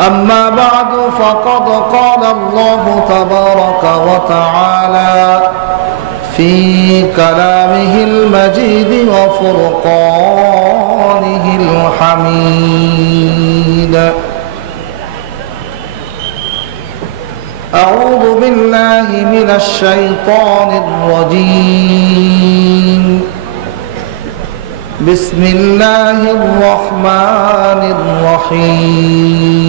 أما بعد فقد قال الله تبارك وتعالى في كلامه المجيد وفرقانه الحميد. أعوذ بالله من الشيطان الرجيم. بسم الله الرحمن الرحيم.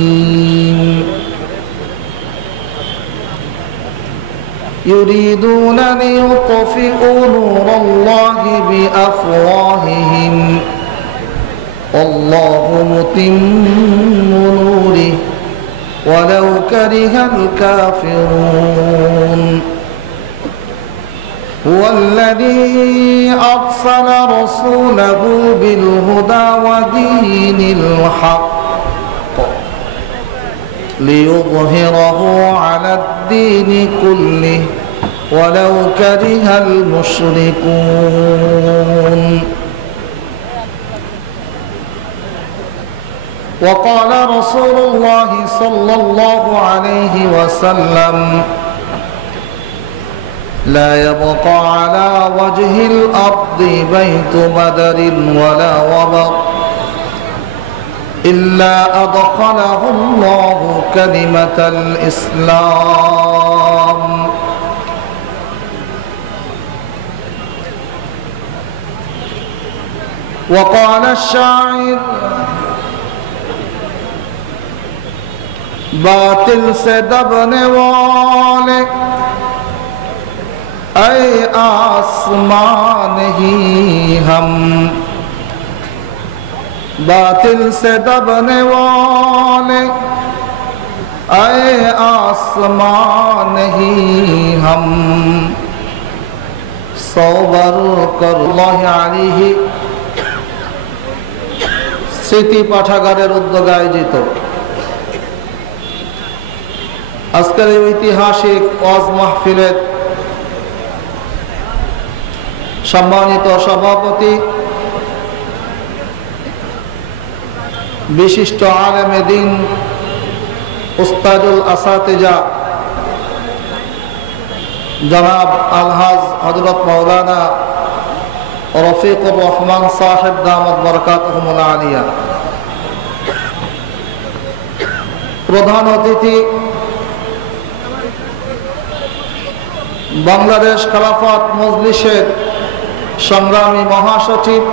يريدون ليطفئوا نور الله بأفواههم والله متم نوره ولو كره الكافرون. هو الذي أرسل رسوله بالهدى ودين الحق ليظهره على الدين كله ولو كره المشركون. وقال رسول الله صلى الله عليه وسلم: لا يبقى على وجه الأرض بيت بدر ولا وبر إلا أدخله الله كلمة الإسلام. وقال الشاعر: باطل से दबने वाले ऐ आसमान ही हम, बातिल से दबने वाले ऐ आसमान ही हम, सौबर कर अल्लाह आलिही স্মৃতি পাঠাগারের উদ্যোগে আয়োজিত আজকের এই ঐতিহাসিক ওয়াজ মাহফিলের সম্মানিত সভাপতি, বিশিষ্ট আলেমে দ্বীন উস্তাদুল আসাতিজা জনাব আলহাজ হযরত মাওলানা রফিকুর রহমান সাহেব দামাত বরকাতুহুল আলিয়া, প্রধান অতিথি বাংলাদেশ খেলাফত মজলিসের সংগ্রামী মহাসচিব,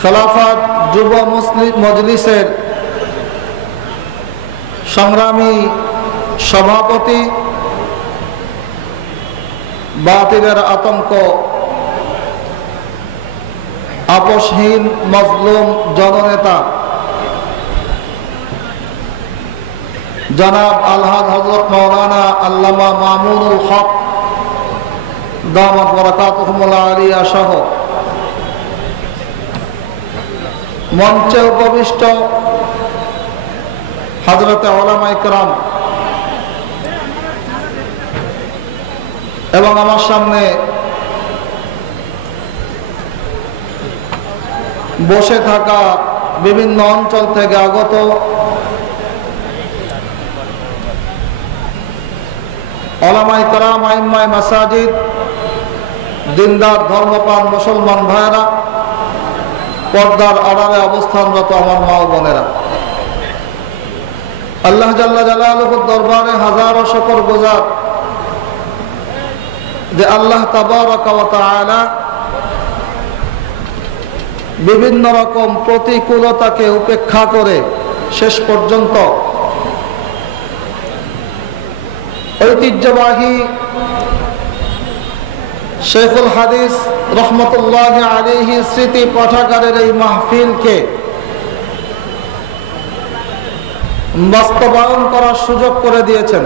খেলাফত যুব মুসলিম মজলিসের সংগ্রামী সভাপতি, বাতিলের আতঙ্ক আপোষহীন মজলুম জননেতা জনাব আলহাজ হযরত মাওলানা আল্লামা মামুনুল হক দামাত বরকাতুহুল আলিয়া সহ মঞ্চে উপবিষ্ট হযরতে উলামায়ে কেরাম এবং আমার সামনে বসে থাকা বিভিন্ন অঞ্চল থেকে আগত উলামায়ে কেরাম, আইম্মায়ে মাসাজিদ, দিনদার ধর্মপ্রাণ মুসলমান ভাইয়েরা, পর্দার আড়ালে অবস্থানরত আমার মা ও বোনেরা, আল্লাহ জাল্লা জালালুহুর দরবারে হাজারো শুকর গুজার যে আল্লাহ তাবারাকা ওয়া তাআলা বিভিন্ন রকম প্রতিকূলতাকে উপেক্ষা করে শেষ পর্যন্ত ঐতিহ্যবাহী শেখুল হাদিস রহমতুল্লাহি আলাইহি স্মৃতি পাঠাগারের এই মাহফিলকে বাস্তবায়ন করার সুযোগ করে দিয়েছেন।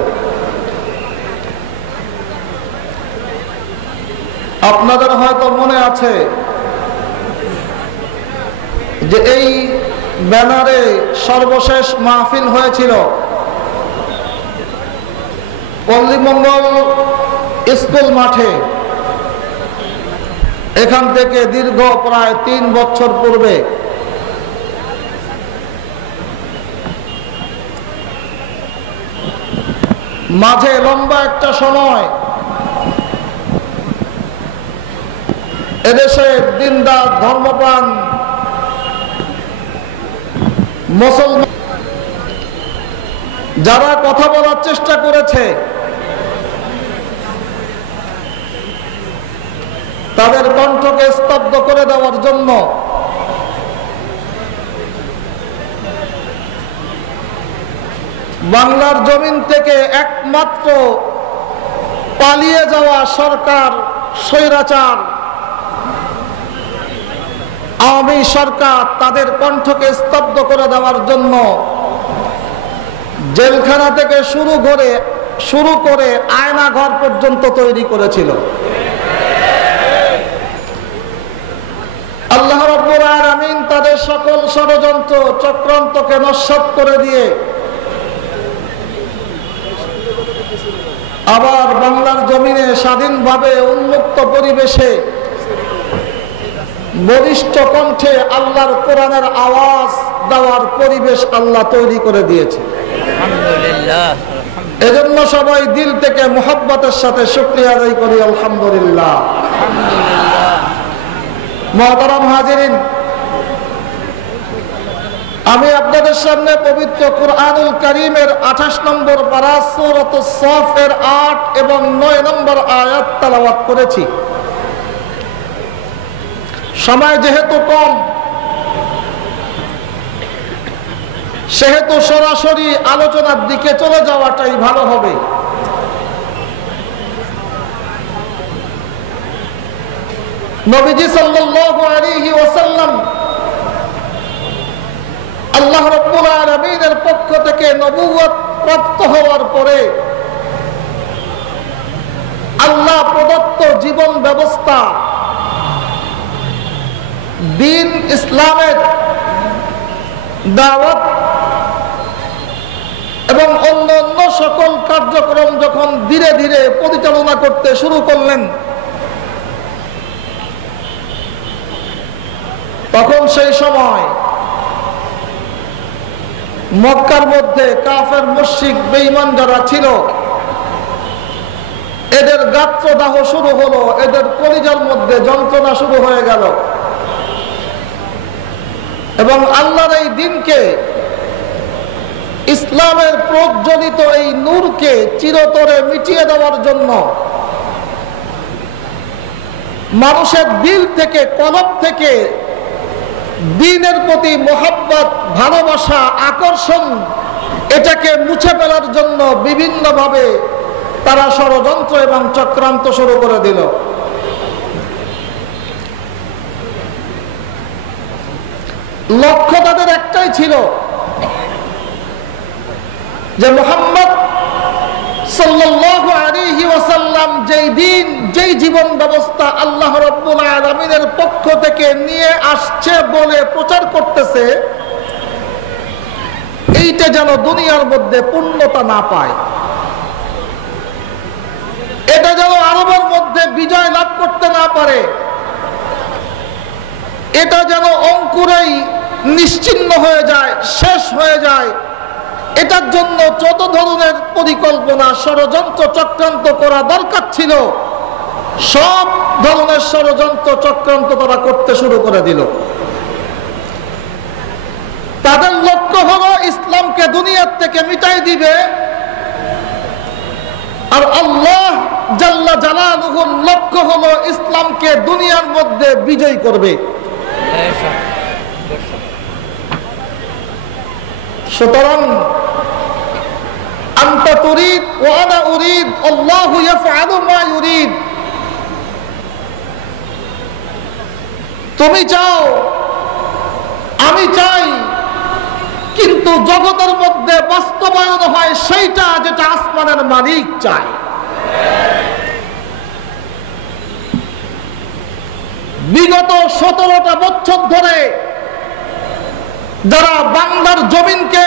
আপনাদের হয়তো মনে আছে যে এই ব্যানারে সর্বশেষ মাহফিল হয়েছিল পল্লীমঙ্গল স্কুল মাঠে। এখান থেকে দীর্ঘ প্রায় 3 বছর পূর্বে মাঝে লম্বা একটা সময় এদেশে দিনদার ধর্মপ্রাণ মুসলমান যারা কথা বলার চেষ্টা করেছে, তাদের কণ্ঠকে স্তব্ধ করে দেওয়ার জন্য বাংলার জমিন থেকে একমাত্র পালিয়ে যাওয়া সরকার, স্বৈরাচার আওয়ামী সরকার, তাদের কণ্ঠকে স্তব্ধ করে দেওয়ার জন্য জেলখানা থেকে শুরু করে আয়না ঘর পর্যন্ত তৈরি করেছিল। আল্লাহ রাব্বুল আলামিন তাদের সকল ষড়যন্ত্র চক্রান্তকে নস্যাৎ করে দিয়ে আবার বাংলার জমিনে স্বাধীনভাবে উন্মুক্ত পরিবেশে বলিষ্ঠ কণ্ঠে আল্লাহর কোরআনের আওয়াজ দেওয়ার পরিবেশ আল্লাহ তৈরি করে দিয়েছে। আলহামদুলিল্লাহ। এজন্য সবাই দিল থেকে মুহাব্বতের সাথে শুকরিয়া আদায় করি আলহামদুলিল্লাহ। মুহতারাম হাজিরিন, আমি আপনাদের সামনে পবিত্র কুরআনুল কারীমের 28 নম্বর পারা সূরাতুস সাফের 8 এবং 9 নম্বর আয়াত তেলাওয়াত করেছি। সময় যেহেতু কম, সেহেতু সরাসরি আলোচনার দিকে চলে যাওয়াটাই ভালো হবে। নবীজি সাল্লাল্লাহু আলাইহি ওয়াসাল্লাম আল্লাহ রাব্বুল আলামিনের পক্ষ থেকে নবুয়ত প্রাপ্ত হওয়ার পরে আল্লাহ প্রদত্ত জীবন ব্যবস্থা, দ্বীন ইসলামের দাওয়াত এবং অন্যান্য সকল কার্যক্রম যখন ধীরে ধীরে পরিচালনা করতে শুরু করলেন, তখন সেই সময় মক্কার মধ্যে কাফের মুশরিক বেঈমান যারা ছিল, এদের গাত্রদাহ শুরু হলো, এদের কলিজার মধ্যে যন্ত্রণা শুরু হয়ে গেল এবং আল্লাহর এই দ্বীনকে, ইসলামের প্রজ্বলিত এই নূরকে চিরতরে মিটিয়ে দেওয়ার জন্য মানুষের দিল থেকে, কলব থেকে দ্বীনের প্রতি মোহাব্বত, ভালোবাসা, আকর্ষণ, এটাকে মুছে ফেলার জন্য বিভিন্নভাবে তারা ষড়যন্ত্র এবং চক্রান্ত শুরু করে দিল। লক্ষ্য তাদের একটাই ছিল যে মুহাম্মদ সাল্লাল্লাহু আলাইহি ওয়াসাল্লাম যেই দিন, যেই জীবন ব্যবস্থা আল্লাহ রাব্বুল আলামিনের পক্ষ থেকে নিয়ে আসছে বলে প্রচার করতেছে, এইটা যেন দুনিয়ার মধ্যে পূর্ণতা না পায়, এটা যেন আরবের মধ্যে বিজয় লাভ করতে না পারে, এটা যেন অঙ্কুরেই নিশ্চিহ্ন হয়ে যায়, শেষ হয়ে যায়, এটার জন্য যত ধরনের পরিকল্পনা, ষড়যন্ত্র চক্রান্ত করা দরকার ছিল, সব ধরনের ষড়যন্ত্র চক্রান্ত তারা করতে শুরু করে দিল। তাদের লক্ষ্য হলো ইসলামকে দুনিয়ার থেকে মিটাই দিবে, আর আল্লাহ জাল্লা জালালুহুর লক্ষ্য হলো ইসলামকে দুনিয়ার মধ্যে বিজয় করবে। সুতরাং আনতা তুরিদ ওয়া আনা উরিদ, আল্লাহু ইয়াফআলু মা ইউরিদ। তুমি চাও, আমি চাই, কিন্তু জগতের মধ্যে বাস্তবায়ন হয় সেইটা যেটা আসমানের মালিক চায়। বিগত 17টা বছর ধরে যারা বাংলার জমিনকে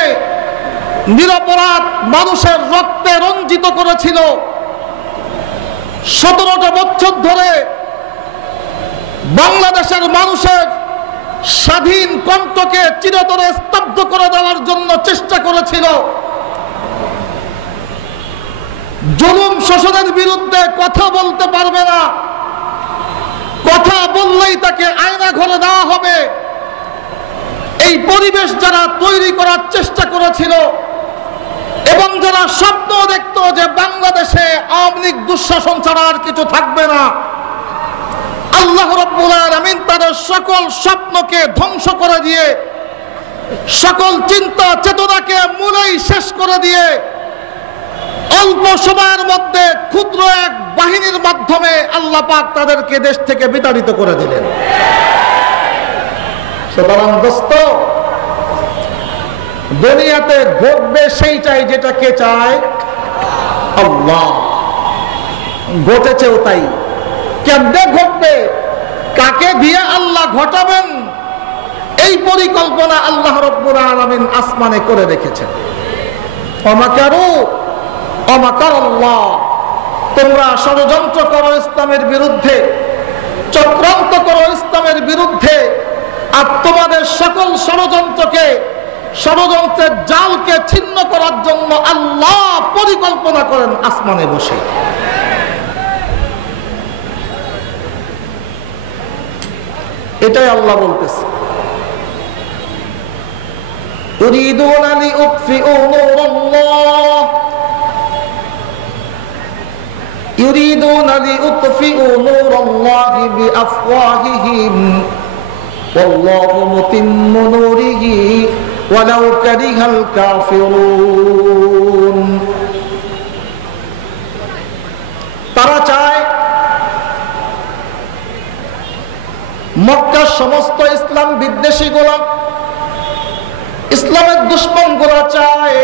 নিরপরাধ মানুষের রক্তে রঞ্জিত করেছিল, 17টা বছর ধরে বাংলাদেশের মানুষের স্বাধীন কণ্ঠকে চিরতরে স্তব্ধ করে দেওয়ার জন্য চেষ্টা করেছিল, জুলুম শোষণের বিরুদ্ধে কথা বলতে পারবে না, কথা বললেই তাকে আয়না ঘরে দেওয়া হবে। এই পরিবেশ যারা তৈরি করার চেষ্টা করেছিল এবং যারা স্বপ্ন দেখত যে বাংলাদেশে আওয়ামী লীগ দুঃশাসন ছাড়া আর কিছু থাকবে না, আল্লাহ রাব্বুল আলামিন তাদের সকল স্বপ্নকে ধ্বংস করে দিয়ে, সকল চিন্তা চেতনাকে মূলেই শেষ করে দিয়ে অল্প সময়ের মধ্যে ক্ষুদ্র এক বাহিনীর মাধ্যমে আল্লাহ পাক তাদেরকে দেশ থেকে বিতাড়িত করে দিলেন। সুতরাং দোস্ত, দুনিয়াতে ঘটবে সেইটাই যেটা কে চায়? আল্লাহ। ঘটেছেও তাই। কেমনে ঘটবে, কাকে দিয়ে আল্লাহ ঘটাবেন, এই পরিকল্পনা আল্লাহ রাব্বুল আলামিন আসমানে করে রেখেছেন। ওয়ামাকারু ওয়ামাকারাল্লাহ, তোমরা ষড়যন্ত্র করো ইসলামের বিরুদ্ধে, চক্রান্ত করো ইসলামের বিরুদ্ধে, আর তোমাদের সকল ষড়যন্ত্রের জালকে ছিন্ন করার জন্য আল্লাহ পরিকল্পনা করেন আসমানে বসে। এটাই আল্লাহ বলতেছে, يريدون ليطفئوا نور الله يريدون ليطفئوا نور الله بأفواههم والله متم نوره ولو كره الكافرون। তারা চায় মক্কার সমস্ত ইসলাম বিদ্বেষী গোলাম, ইসলামের দুশ্মন গোলা চায়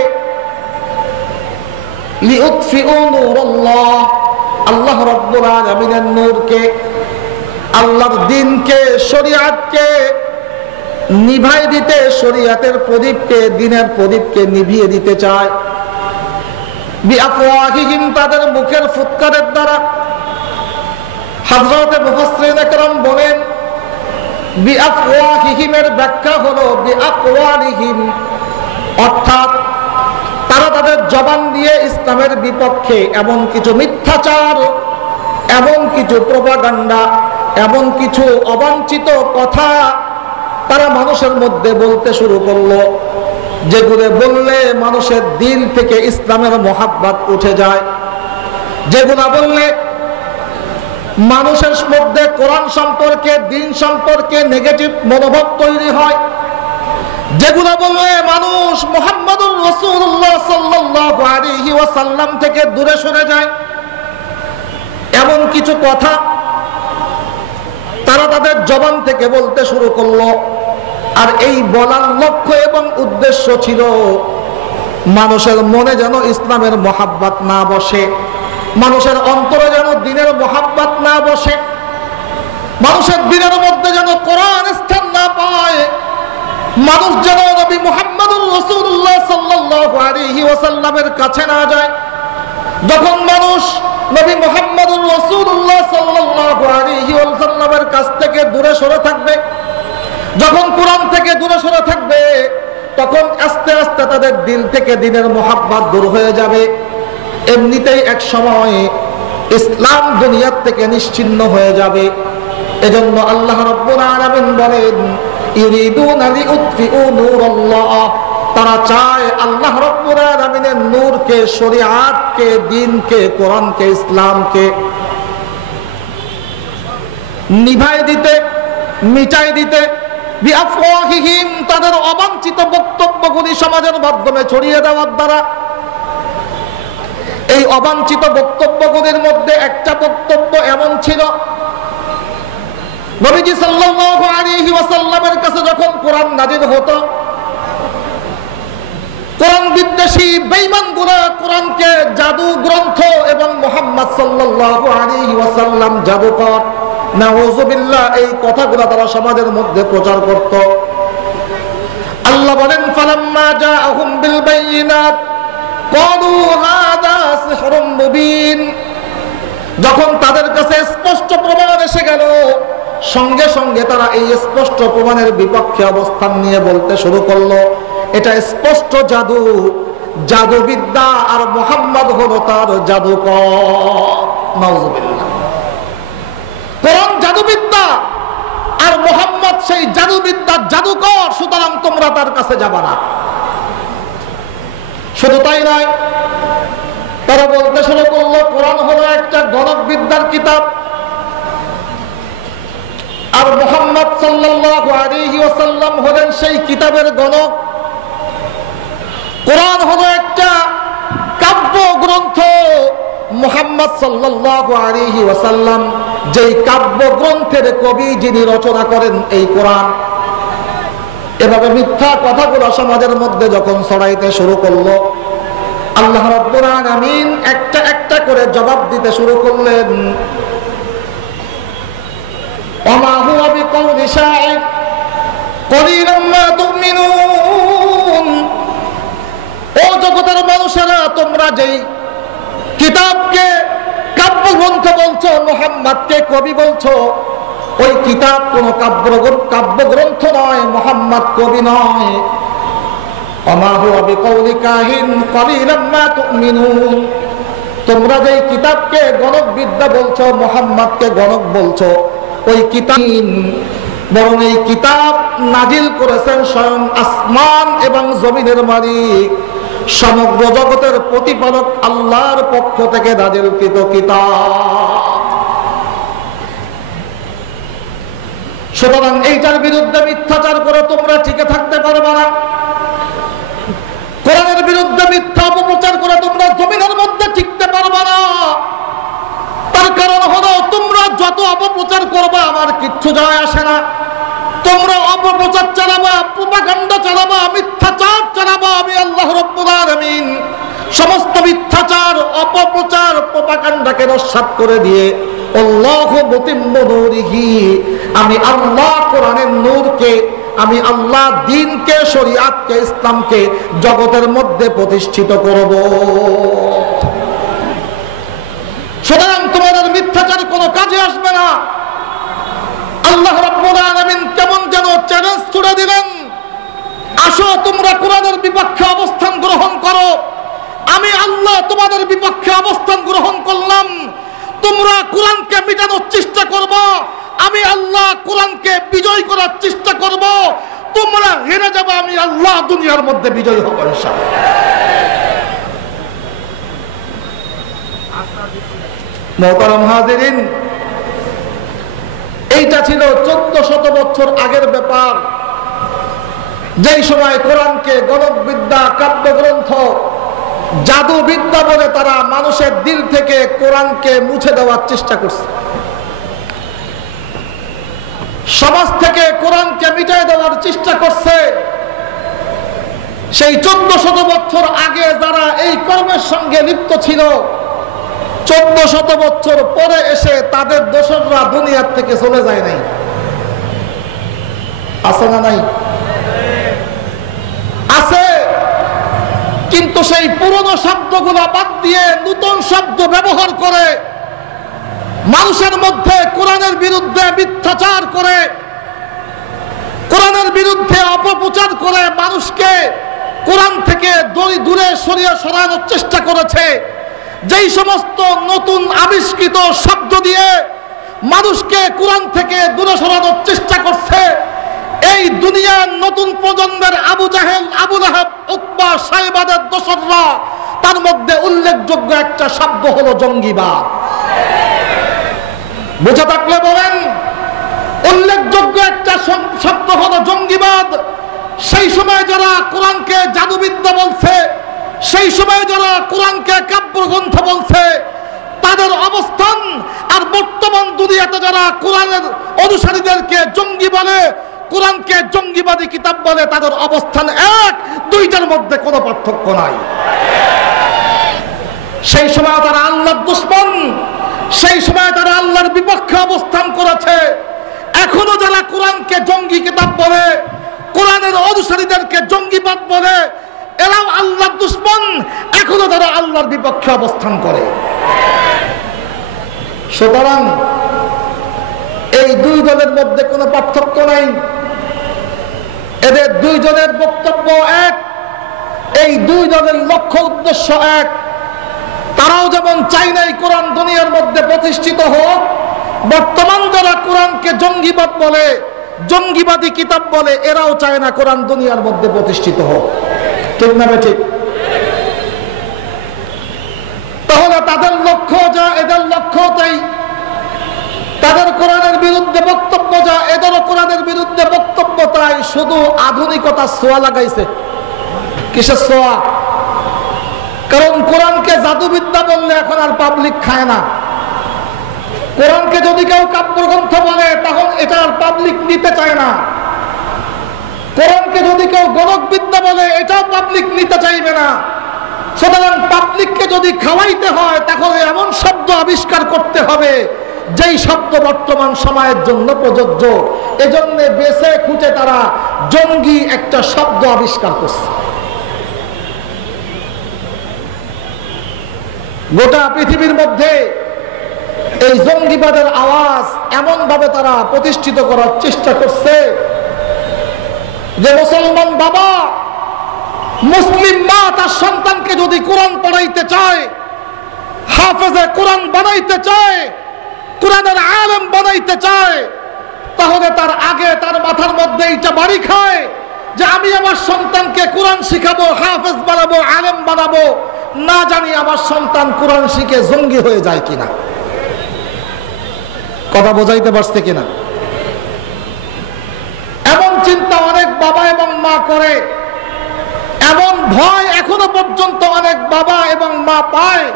লিউতফিউ নূরাল্লাহ, আল্লাহ রাব্বুল আলামিনের নূরকে, আল্লাহর দ্বীনকে, শরীয়তকে নিভাই দিতে, শরীয়তের প্রদীপকে, দ্বীনের প্রদীপকে নিভিয়ে দিতে চায়। বিআফওয়াহিহিম, তাদের মুখের ফুৎকারের দ্বারা। হযরত মুফাসসিরিন একরাম বলেন, বিআফওয়াহিহিমের ব্যাখ্যা হলো বিআকওয়ালিহিম, অর্থাৎ তারা তাদের জবান দিয়ে ইসলামের বিপক্ষে এমন কিছু মিথ্যাচার, এমন কিছু প্রোপাগান্ডা, এমন কিছু অবাঞ্ছিত কথা তারা মানুষের মধ্যে বলতে শুরু করলো, যেগুলো বললে মানুষের দিল থেকে ইসলামের মহাব্বত উঠে যায়, যেগুলো বললে মানুষের মধ্যে কোরআন সম্পর্কে, দ্বীন সম্পর্কে নেগেটিভ মনোভাব তৈরি হয়, যেগুলো বললে মানুষ মুহাম্মদুর রাসূলুল্লাহ সাল্লাল্লাহু আলাইহি ওয়াসাল্লাম থেকে দূরে সরে যায়, এমন কিছু কথা তারা তাদের জবান থেকে বলতে শুরু করলো। আর এই বলার লক্ষ্য এবং উদ্দেশ্য ছিল মানুষের মনে যেন ইসলামের মহাব্বত না বসে, মানুষের অন্তরে যেন দ্বীনের মহাব্বত না বসে, মানুষের দিনের মধ্যে যেন কোরআন স্থান না পায়, মানুষ যেন নবী মুহাম্মদুর রাসূলুল্লাহ সাল্লাল্লাহু আলাইহি ওয়াসাল্লামের কাছে না যায়। যখন মানুষ নবী মুহাম্মদুর রাসূলুল্লাহ সাল্লাল্লাহু আলাইহি ওয়াসাল্লামের কাছ থেকে দূরে সরে থাকবে, যখন কোরআন থেকে দূরে সরে থাকবে, তখন আস্তে আস্তে তাদের দিল থেকে দ্বীনের মহাব্বত দূর হয়ে যাবে। এমনিতেই এক সময় ইসলাম দুনিয়ার থেকে নিশ্চিহ্ন হয়ে যাবে। এজন্য আল্লাহ রাব্বুল আলামিন বলেন, ইউরিদুনা লিউতফিউ নূরাল্লাহ, তারা চায় আল্লাহ রাব্বুল আলামিনের নূরকে, শরীয়তকে, দ্বীনকে, কোরআনকে, ইসলামকে নিভাই দিতে, মিটাই দিতে। বিআফওয়াহিহিম, তাদের অবাঞ্ছিত বক্তব্যগুলি সমাজের মাধ্যমে ছড়িয়ে দেওয়ার দ্বারা। এই অবাঞ্ছিত বক্তব্যগুলির মধ্যে একটা বক্তব্য এমন ছিল, নবীজি সাল্লাল্লাহু আলাইহি ওয়াসাল্লামের কাছে যখন কোরআন নাযিল হতো, কোরআন বিদ্বেষী বেঈমানগুলো কোরআনকে জাদু গ্রন্থ এবং মুহাম্মদ সাল্লাল্লাহু আলাইহি ওয়াসাল্লাম জাদুকর, নাউযুবিল্লাহ, এই কথাগুলো তারা সমাজের মধ্যে প্রচার করত। আল্লাহ বলেন, ফালাম্মা জাআহুম বিল বাইয়িনাত ক্বালু হাযা সিহরুম মুবিন, যখন তাদের কাছে স্পষ্ট প্রমাণ এসে গেল, সঙ্গে সঙ্গে তারা এই স্পষ্ট প্রমাণের বিপক্ষে অবস্থান নিয়ে বলতে শুরু করলো, এটা স্পষ্ট জাদু, জাদুবিদ্যা, আর মুহাম্মদ হলো তার জাদুকর। নাউজুবিল্লাহ। কোরআন জাদুবিদ্যা আর মুহাম্মদ সেই জাদুবিদ্যার জাদুকর, সুতরাং তোমরা তার কাছে যাবা না। শুধু তাই নয়, তারা বলতে শুরু করলো কোরআন হলো একটা গণক বিদ্যার কিতাব, আর মুহাম্মদ সাল্লাল্লাহু আলাইহি ওয়াসাল্লাম হলেন সেই কিতাবের গণক। কোরআন হলো একটা কাব্য গ্রন্থ, মুহাম্মদ সাল্লাল্লাহু আলাইহি ওয়াসাল্লাম যেই কাব্য গ্রন্থের কবি, যিনি রচনা করেন এই কোরআন। এভাবে মিথ্যা কথাগুলো সমাজের মধ্যে যখন ছড়াইতে শুরু করলো, আল্লাহ রাব্বুল আলামিন একটা একটা করে জবাব দিতে শুরু করলেন। ওমা হুয়া বিকাউলি শাইর কলিলাম মা তুমিনুন। ও জগতের মানুষেরা, তোমরা যেই কিতাবকে কাব্যগ্রন্থ বলছো, মুহাম্মদকে কবি বলছো, ওই কিতাব কোন কাব্যগ্রন্থ নয়, মুহাম্মদ কবি নয়। ওমা হুয়া বিকাউলি কাহিন কলিলাম মা তুমিনুন। তোমরা যেই কিতাবকে গণক বিদ্যা বলছো, মুহাম্মদকে গণক বলছো, ওই কিতাব বরং এই কিতাব নাজিল করেছেন স্বয়ং আসমান এবং জমিনের মালিক, সমগ্র জগতের প্রতিপালক আল্লাহর পক্ষ থেকে নাজিলকৃত কিতাব। সুতরাং এইটার বিরুদ্ধে মিথ্যাচার করে তোমরা টিকে থাকতে পারবে না। কোরআনের বিরুদ্ধে মিথ্যা অপপ্রচার করে তোমরা জমিনের মধ্যে টিকতে পারবে না। তার কারণ হলো, তোমরা যত অপপ্রচার করবা আমার কিচ্ছু যায় আসে না। তোমরা অপপ্রচার চালাবা, প্রোপাগান্ডা চালাবা, মিথ্যাচার চালাবা, আমি আল্লাহ রাব্বুল আলামিন সমস্ত মিথ্যাচার, অপপ্রচার, প্রোপাগান্ডাকে নস্যাৎ করে দিয়ে আল্লাহু মুতিম্মু নূরিহি, আমি আল্লাহ কোরআনের নূরকে, আমি আল্লাহ দ্বীনকে, শরীয়তকে, ইসলামকে জগতের মধ্যে প্রতিষ্ঠিত করব। সুতরাং তোমাদের মিথ্যাচার কোনো কাজে আসবে না। আল্লাহ রাব্বুল আলামিন কেমন যেন চ্যালেঞ্জ ছুড়ে দিলেন, আসো তোমরা কোরআনের বিপক্ষে অবস্থান গ্রহণ করো। আমি আল্লাহ তোমাদের বিপক্ষে অবস্থান গ্রহণ করলাম। তোমরা কোরআনকে মিটানোর চেষ্টা করবো, আমি আল্লাহ কোরআনকে বিজয় করার চেষ্টা করব। তোমরা হেরে যাবে, আমি আল্লাহ দুনিয়ার মধ্যে বিজয় হব ইনশাআল্লাহ। মুহতারাম হাজিরিন, এইটা ছিল 1400 বছর আগের ব্যাপার, যেই সময় কোরআনকে গণক বিদ্যা, কাব্যগ্রন্থ, জাদু বিদ্যা বলে তারা মানুষের দিল থেকে কোরআনকে মুছে দেওয়ার চেষ্টা করছে, সমাজ থেকে কোরআনকে মিটাই দেওয়ার চেষ্টা করছে। সেই 1400 বছর আগে যারা এই কর্মের সঙ্গে লিপ্ত ছিল, 1400 বছর পরে এসে তাদের দোসররা দুনিয়ার থেকে চলে যায় নাই। আছে না নাই? আছে, কিন্তু সেই পুরনো শব্দগুলো বাদ দিয়ে নতুন শব্দ ব্যবহার করে মানুষের মধ্যে কোরআনের বিরুদ্ধে মিথ্যাচার করে, কোরআনের বিরুদ্ধে অপপ্রচার করে মানুষকে কোরআন থেকে দূরে সরানোর চেষ্টা করেছে। যেই সমস্ত নতুন আবিষ্কৃত শব্দ দিয়ে মানুষকে কোরআন থেকে দূরে সরানোর চেষ্টা করছে, এই দুনিয়ার নতুন প্রজন্মের আবু জাহেল, আবু লাহাব, উতবা, সাইবাদের দোসররা, তার মধ্যে উল্লেখযোগ্য একটা শব্দ হলো জঙ্গিবাদ। বুঝে থাকলে বলেন, উল্লেখযোগ্য একটা শব্দ হলো জঙ্গিবাদ। সেই সময় যারা কোরআনকে জাদুবিদ্যা বলছে, সেই সময় যারা কোরআনকে কাব্যগ্রন্থ বলছে, তাদের অবস্থান আর বর্তমান দুনিয়াতে যারা কোরআনের অনুসারীদেরকে জঙ্গি বলে, কোরআনকে জঙ্গিবাদী কিতাব বলে, তাদের অবস্থান এক, দুইটার মধ্যে কোনো পার্থক্য নাই। সেই সময় তারা আল্লাহর দুশমন, সেই সময় তারা আল্লাহর বিপক্ষে অবস্থান করেছে। এখনো যারা কোরআনকে জঙ্গি কিতাব বলে, কোরআনের অনুসারীদেরকে জঙ্গিবাদ বলে, এরাও আল্লাহর দুশমন, এখনো তারা আল্লাহর বিপক্ষে অবস্থান করে। সুতরাং এই দুই দলের মধ্যে কোনো পার্থক্য নাই। এদের দুইজনের বক্তব্য এক, এই দুই দলের লক্ষ্য উদ্দেশ্য এক। তারাও যেমন চায় নাই কোরআন দুনিয়ার মধ্যে প্রতিষ্ঠিত হোক, বর্তমান যারা কোরআনকে জঙ্গিবাদ বলে, জঙ্গিবাদী কিতাব বলে, এরাও চায় না কোরআন দুনিয়ার মধ্যে প্রতিষ্ঠিত হোক। ঠিক না ঠিক? তাহলে তাদের লক্ষ্য যা, এদের লক্ষ্য তাই। তাদের কোরআনের বিরুদ্ধে বক্তব্য যা, এদেরও কোরআনের বিরুদ্ধে বক্তব্য তাই। শুধু আধুনিকতা ছোঁয়া লাগাইছে। কিসের ছোঁয়া? কারণ কোরআনকে জাদুবিদ্যা বললে এখন আর পাবলিক খায় না। কোরআনকে যদি কেউ কাব্যগ্রন্থ বলে তখন এটা আর পাবলিক নিতে চায় না। কোরআনকে যদি কেউ গণকবিদ্যা বলে এটাও পাবলিক নিতে চাইবে না। সুতরাং পাবলিককে যদি খাওয়াইতে হয় তাহলে এমন শব্দ আবিষ্কার করতে হবে যেই শব্দ বর্তমান সময়ের জন্য প্রযোজ্য। এজন্য বেছে খুঁজে তারা জঙ্গি একটা শব্দ আবিষ্কার করছে। গোটা পৃথিবীর মধ্যে এই জঙ্গিবাদের আওয়াজ এমন ভাবে তারা প্রতিষ্ঠিত করার চেষ্টা করছে যে মুসলমান বাবা, মুসলিম মা তার সন্তানকে যদি কোরআন পড়াইতে চায়, হাফেজে কোরআন বানাইতে চায়, কোরআনের আলেম বানাইতে চায়, তাহলে তার আগে তার মাথার মধ্যে এইটা বাড়ি খায় যে আমি আমার সন্তানকে কোরআন শিখাবো, হাফেজ বানাবো, আলেম বানাবো, না জানি আমার সন্তান কোরআন শিখে জঙ্গি হয়ে যায় কিনা। কথা বোঝাইতে পারছে কিনা? এমন চিন্তা অনেক বাবা এবং মা করে, এমন ভয় এখনো পর্যন্ত অনেক বাবা এবং মা পায়।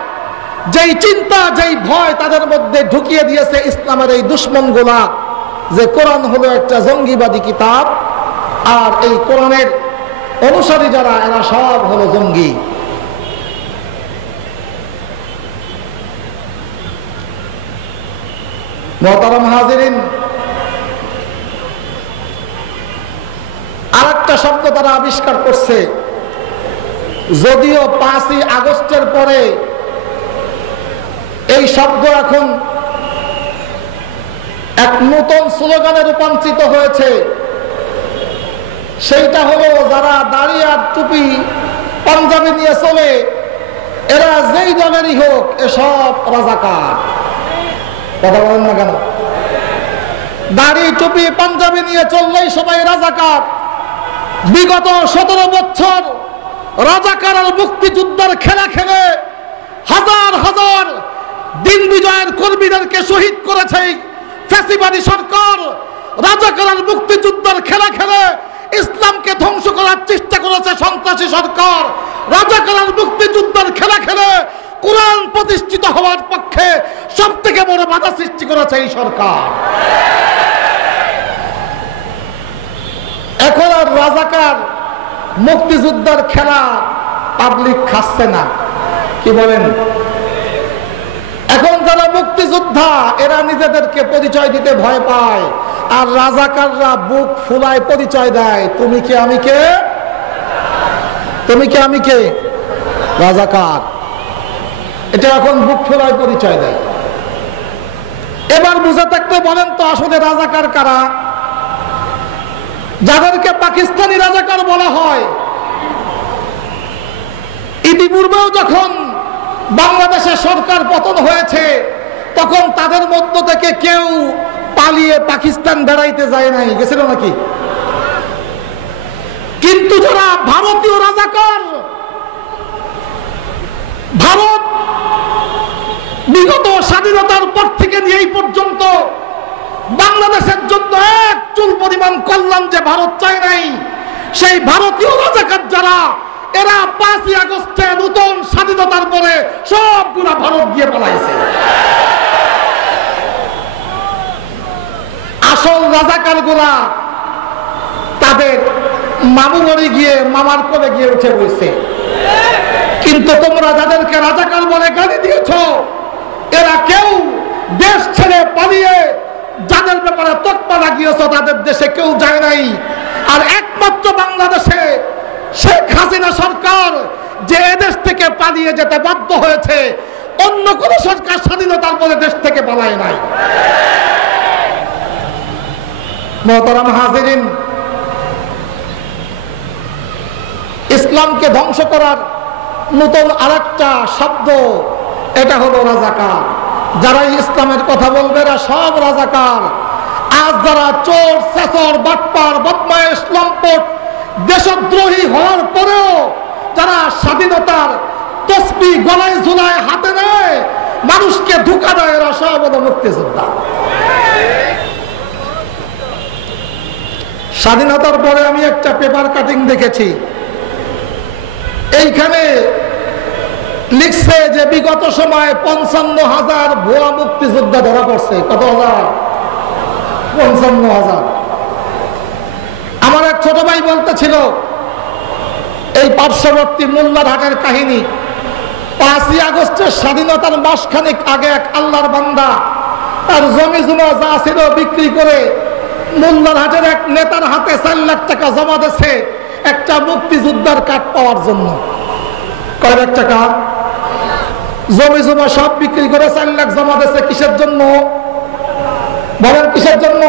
যেই চিন্তা, যেই ভয় তাদের মধ্যে ঢুকিয়ে দিয়েছে ইসলামের এই দুশ্মনগুলা, যে কোরআন হলো একটা জঙ্গিবাদী কিতাব, আর এই কোরআনের অনুসারী যারা, এরা সব হলো জঙ্গি। মুহতারাম হাজিরিন, আরেকটা শব্দ তারা আবিষ্কার করছে। যদিও 5ই আগস্টের পরে এই শব্দ এখন এক নতুন স্লোগানে রূপান্তরিত হয়েছে। সেইটা হলো যারা দাড়ি আর টুপি পাঞ্জাবি নিয়ে চলে, এরা যেই দলেরই হোক, এসব রাজাকার। কথা বলেন না কেন? দাড়ি টুপি পাঞ্জাবি নিয়ে চললেই সবাই রাজাকার। বিগত 17 বছর রাজাকার আর মুক্তিযুদ্ধের খেলা খেলে হাজার হাজার দিন বিজয়ের কর্মীদেরকে শহীদ করেছে ফ্যাসিবাদী সরকার। রাজাকার আর মুক্তিযুদ্ধের খেলা খেলে ইসলামকে ধ্বংস করার চেষ্টা করেছে সন্ত্রাসী সরকার। রাজাকার আর মুক্তিযুদ্ধের খেলা খেলে কোরআন প্রতিষ্ঠিত হওয়ার পক্ষে সব থেকে বড় বাধা সৃষ্টি করেছে এই সরকার। এখন আর রাজাকার মুক্তিযুদ্ধের খেলা পাবলিক খাচ্ছে না। কি বলেন? এখন যারা মুক্তিযোদ্ধা, এরা নিজেদেরকে পরিচয় দিতে ভয় পায়, আর রাজাকাররা বুক ফুলায় পরিচয় দেয়, তুমি কে আমি কে, তুমি কে আমি কে, রাজাকার। এটা এখন বুক ফুলায় পরিচয় দেয়। এবার বুঝে থাকতে বলেন তো আসলে রাজাকার কারা? যাদেরকে পাকিস্তানি রাজাকার বলা হয়, ইতিপূর্বেও যখন বাংলাদেশে সরকার পতন হয়েছে তখন তাদের মধ্য থেকে কেউ পালিয়ে পাকিস্তান বেড়াইতে যায় নাই, গেছিল নাকি? কিন্তু যারা ভারতীয় রাজাকার, ভারত বিগত স্বাধীনতার পর থেকে নিয়ে এই পর্যন্ত বাংলাদেশের জন্য এক চুল পরিমাণ কল্যাণ যে ভারত চায় নাই, সেই ভারতীয় রাজাকার যারা, এরা 5ই আগস্টে নতুন স্বাধীনতার পরে সবগুলা ভারত দিয়ে পালাইছে। আসল রাজাকার গুলা তাদের মামু বাড়ি গিয়ে, মামার কোলে গিয়ে উঠে বসে। কিন্তু তোমরা যাদেরকে রাজাকার বলে গালি দিয়েছ, এরা কেউ দেশ ছেড়ে পালিয়ে, যাদের ব্যাপারে তকমা লাগিয়েছ তাদের দেশে কেউ যায় নাই। আর একমাত্র বাংলাদেশে শেখ হাসিনা সরকার যে এদেশ থেকে পালিয়ে যেতে বাধ্য হয়েছে, অন্য কোন সরকার স্বাধীনতার পরে দেশ থেকে পালায় নাই। মুহতারাম হাজিরিন, ইসলামকে ধ্বংস করার নতুন আরেকটা শব্দ, এটা হলো রাজাকার। যারা ইসলামের কথা বলবে এরা সব রাজাকার। আজ যারা চোর, চেচর, বাটপার, বদমাইশ, লম্পট, দেশদ্রোহী হওয়ার পরেও যারা স্বাধীনতার তসবিহ গলায় ঝুলায় হাতে নেয়, মানুষকে ধোঁকা দেয়, এরা সব হলো মুক্তিযোদ্ধা। স্বাধীনতার পরে আমি একটা পেপার কাটিং দেখেছি, এইখানে লিখছে যে বিগত সময়ে 55,000 ভুয়া মুক্তিযোদ্ধা ধরা পড়ছে। কত হাজার? 55,000। আমার এক ছোট ভাই বলতেছিল এই পার্শ্ববর্তী মোল্লারহাটের কাহিনী। 5ই আগস্টের স্বাধীনতার মাসখানেক আগে এক আল্লাহর বান্দা তার জমি জমা যা ছিল বিক্রি করে মোল্লারহাটের এক নেতার হাতে 4 লাখ টাকা জমা দিয়েছে একটা মুক্তিযোদ্ধার কার্ড পাওয়ার জন্য। কয় লাখ টাকা? জমি জমা সব বিক্রি করে 4 লাখ জমা দিয়েছে। কিসের জন্য বলেন? কিসের জন্য?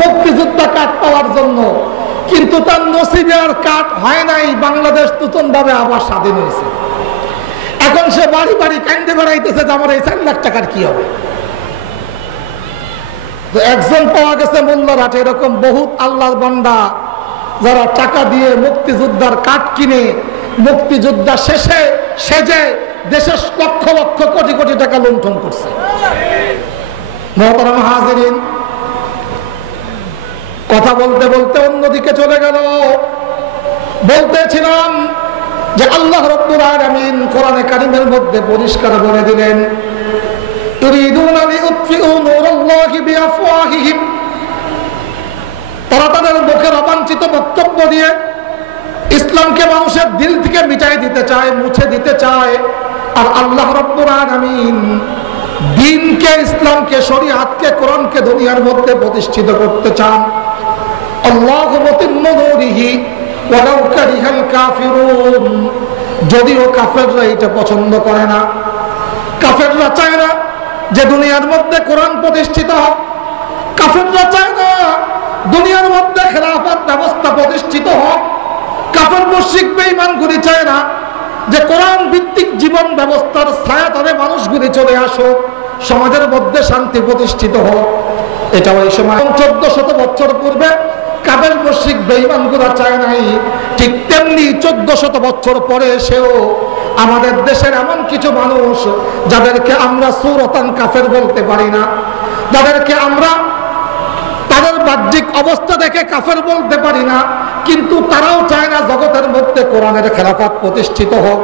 মুক্তিযোদ্ধা কার্ড পাওয়ার জন্য। কিন্তু তার নসিবে আর কার্ড হয় নাই। বাংলাদেশ নতুন ভাবে আবার স্বাধীন হয়েছে। এখন সে বাড়ি বাড়ি কান্দে বেড়াইতেছে যে আমার এই 4 লাখ টাকার কি হবে। তো একজন পাওয়া গেছে মোল্লারহাটে। এরকম বহুত আল্লাহর বান্দা যারা টাকা দিয়ে মুক্তিযোদ্ধার কার্ড কিনে মুক্তিযোদ্ধা শেষে সেজে দেশের লক্ষ লক্ষ কোটি কোটি টাকা লুণ্ঠন করছে। মুহতারাম হাজিরিন, কথা বলতে বলতে অন্যদিকে চলে গেল। বলতেছিলাম যে আল্লাহ রাব্বুল আলামিন কোরআনে কারীমের মধ্যে পরিষ্কার বলে দিলেন, ইউরিদুনা লিউতফিউ নূরাল্লাহি বিআফওয়াহিহিম। তারা তাদের মুখের অবাঞ্ছিত বক্তব্য দিয়ে ইসলামকে মানুষের দিল থেকে মিটাই দিতে চায়, মুছে দিতে চায়। আর আল্লাহ রাব্বুল আলামিন দ্বীনকে, ইসলামকে, শরীয়তকে, কোরআনকে দুনিয়ার মধ্যে প্রতিষ্ঠিত করতে চান। আল্লাহু মুতিম্মু নূরিহি ওয়ালাউ কারিহাল কাফিরুন। যদিও কাফেররা এটা পছন্দ করে না, কাফেররা চায় না যে দুনিয়ার মধ্যে কোরআন প্রতিষ্ঠিত হোক, কাফেররা চায় না দুনিয়ার মধ্যে খেলাফত ব্যবস্থা প্রতিষ্ঠিত হোক, কাফের মুশরিক বেঈমানগুলি চায় না যে কোরআন ভিত্তিক জীবন ব্যবস্থার ছায়াতলে মানুষগুলি চলে আসুক, সমাজের মধ্যে শান্তি প্রতিষ্ঠিত হোক। এটা ওই সময় 1400 বছর পূর্বে কাফের মুশরিক বেঈমানগুলো চায় নাই। ঠিক তেমনি 1400 বছর পরে এসেও আমাদের দেশের এমন কিছু মানুষ যাদেরকে আমরা সুরতান কাফের বলতে পারি না, যাদেরকে আমরা তাদের বাহ্যিক অবস্থা দেখে কাফের বলতে পারি না, কিন্তু তারাও চায় না জগতের মধ্যে কোরআনের খেলাফত প্রতিষ্ঠিত হোক।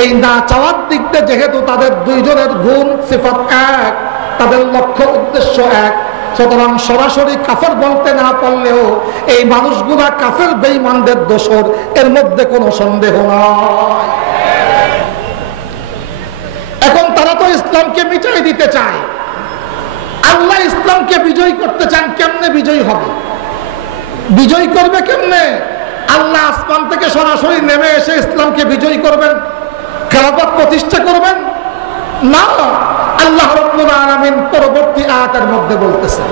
এই না চাওয়ার দিক দিয়ে যেহেতু তাদের দুইজনের গুণ সিফাত এক, তাদের লক্ষ্য উদ্দেশ্য এক, সুতরাং সরাসরি কাফের বলতে না পারলেও এই মানুষগুলা কাফের বেঈমানদের দোসর, এর মধ্যে কোনো সন্দেহ নয়। এখন তারা তো ইসলামকে মিটাই দিতে চায়। আল্লাহ ইসলামকে বিজয় করতে চান। কেমনে বিজয় হবে? বিজয় করবে কেমনে? আল্লাহ আসমান থেকে সরাসরি নেমে এসে ইসলামকে বিজয় করবেন, খেলাফত প্রতিষ্ঠা করবেন? না। আল্লাহ রাব্বুল আলামিন পরবর্তী আয়াতের মধ্যে বলতেছেন,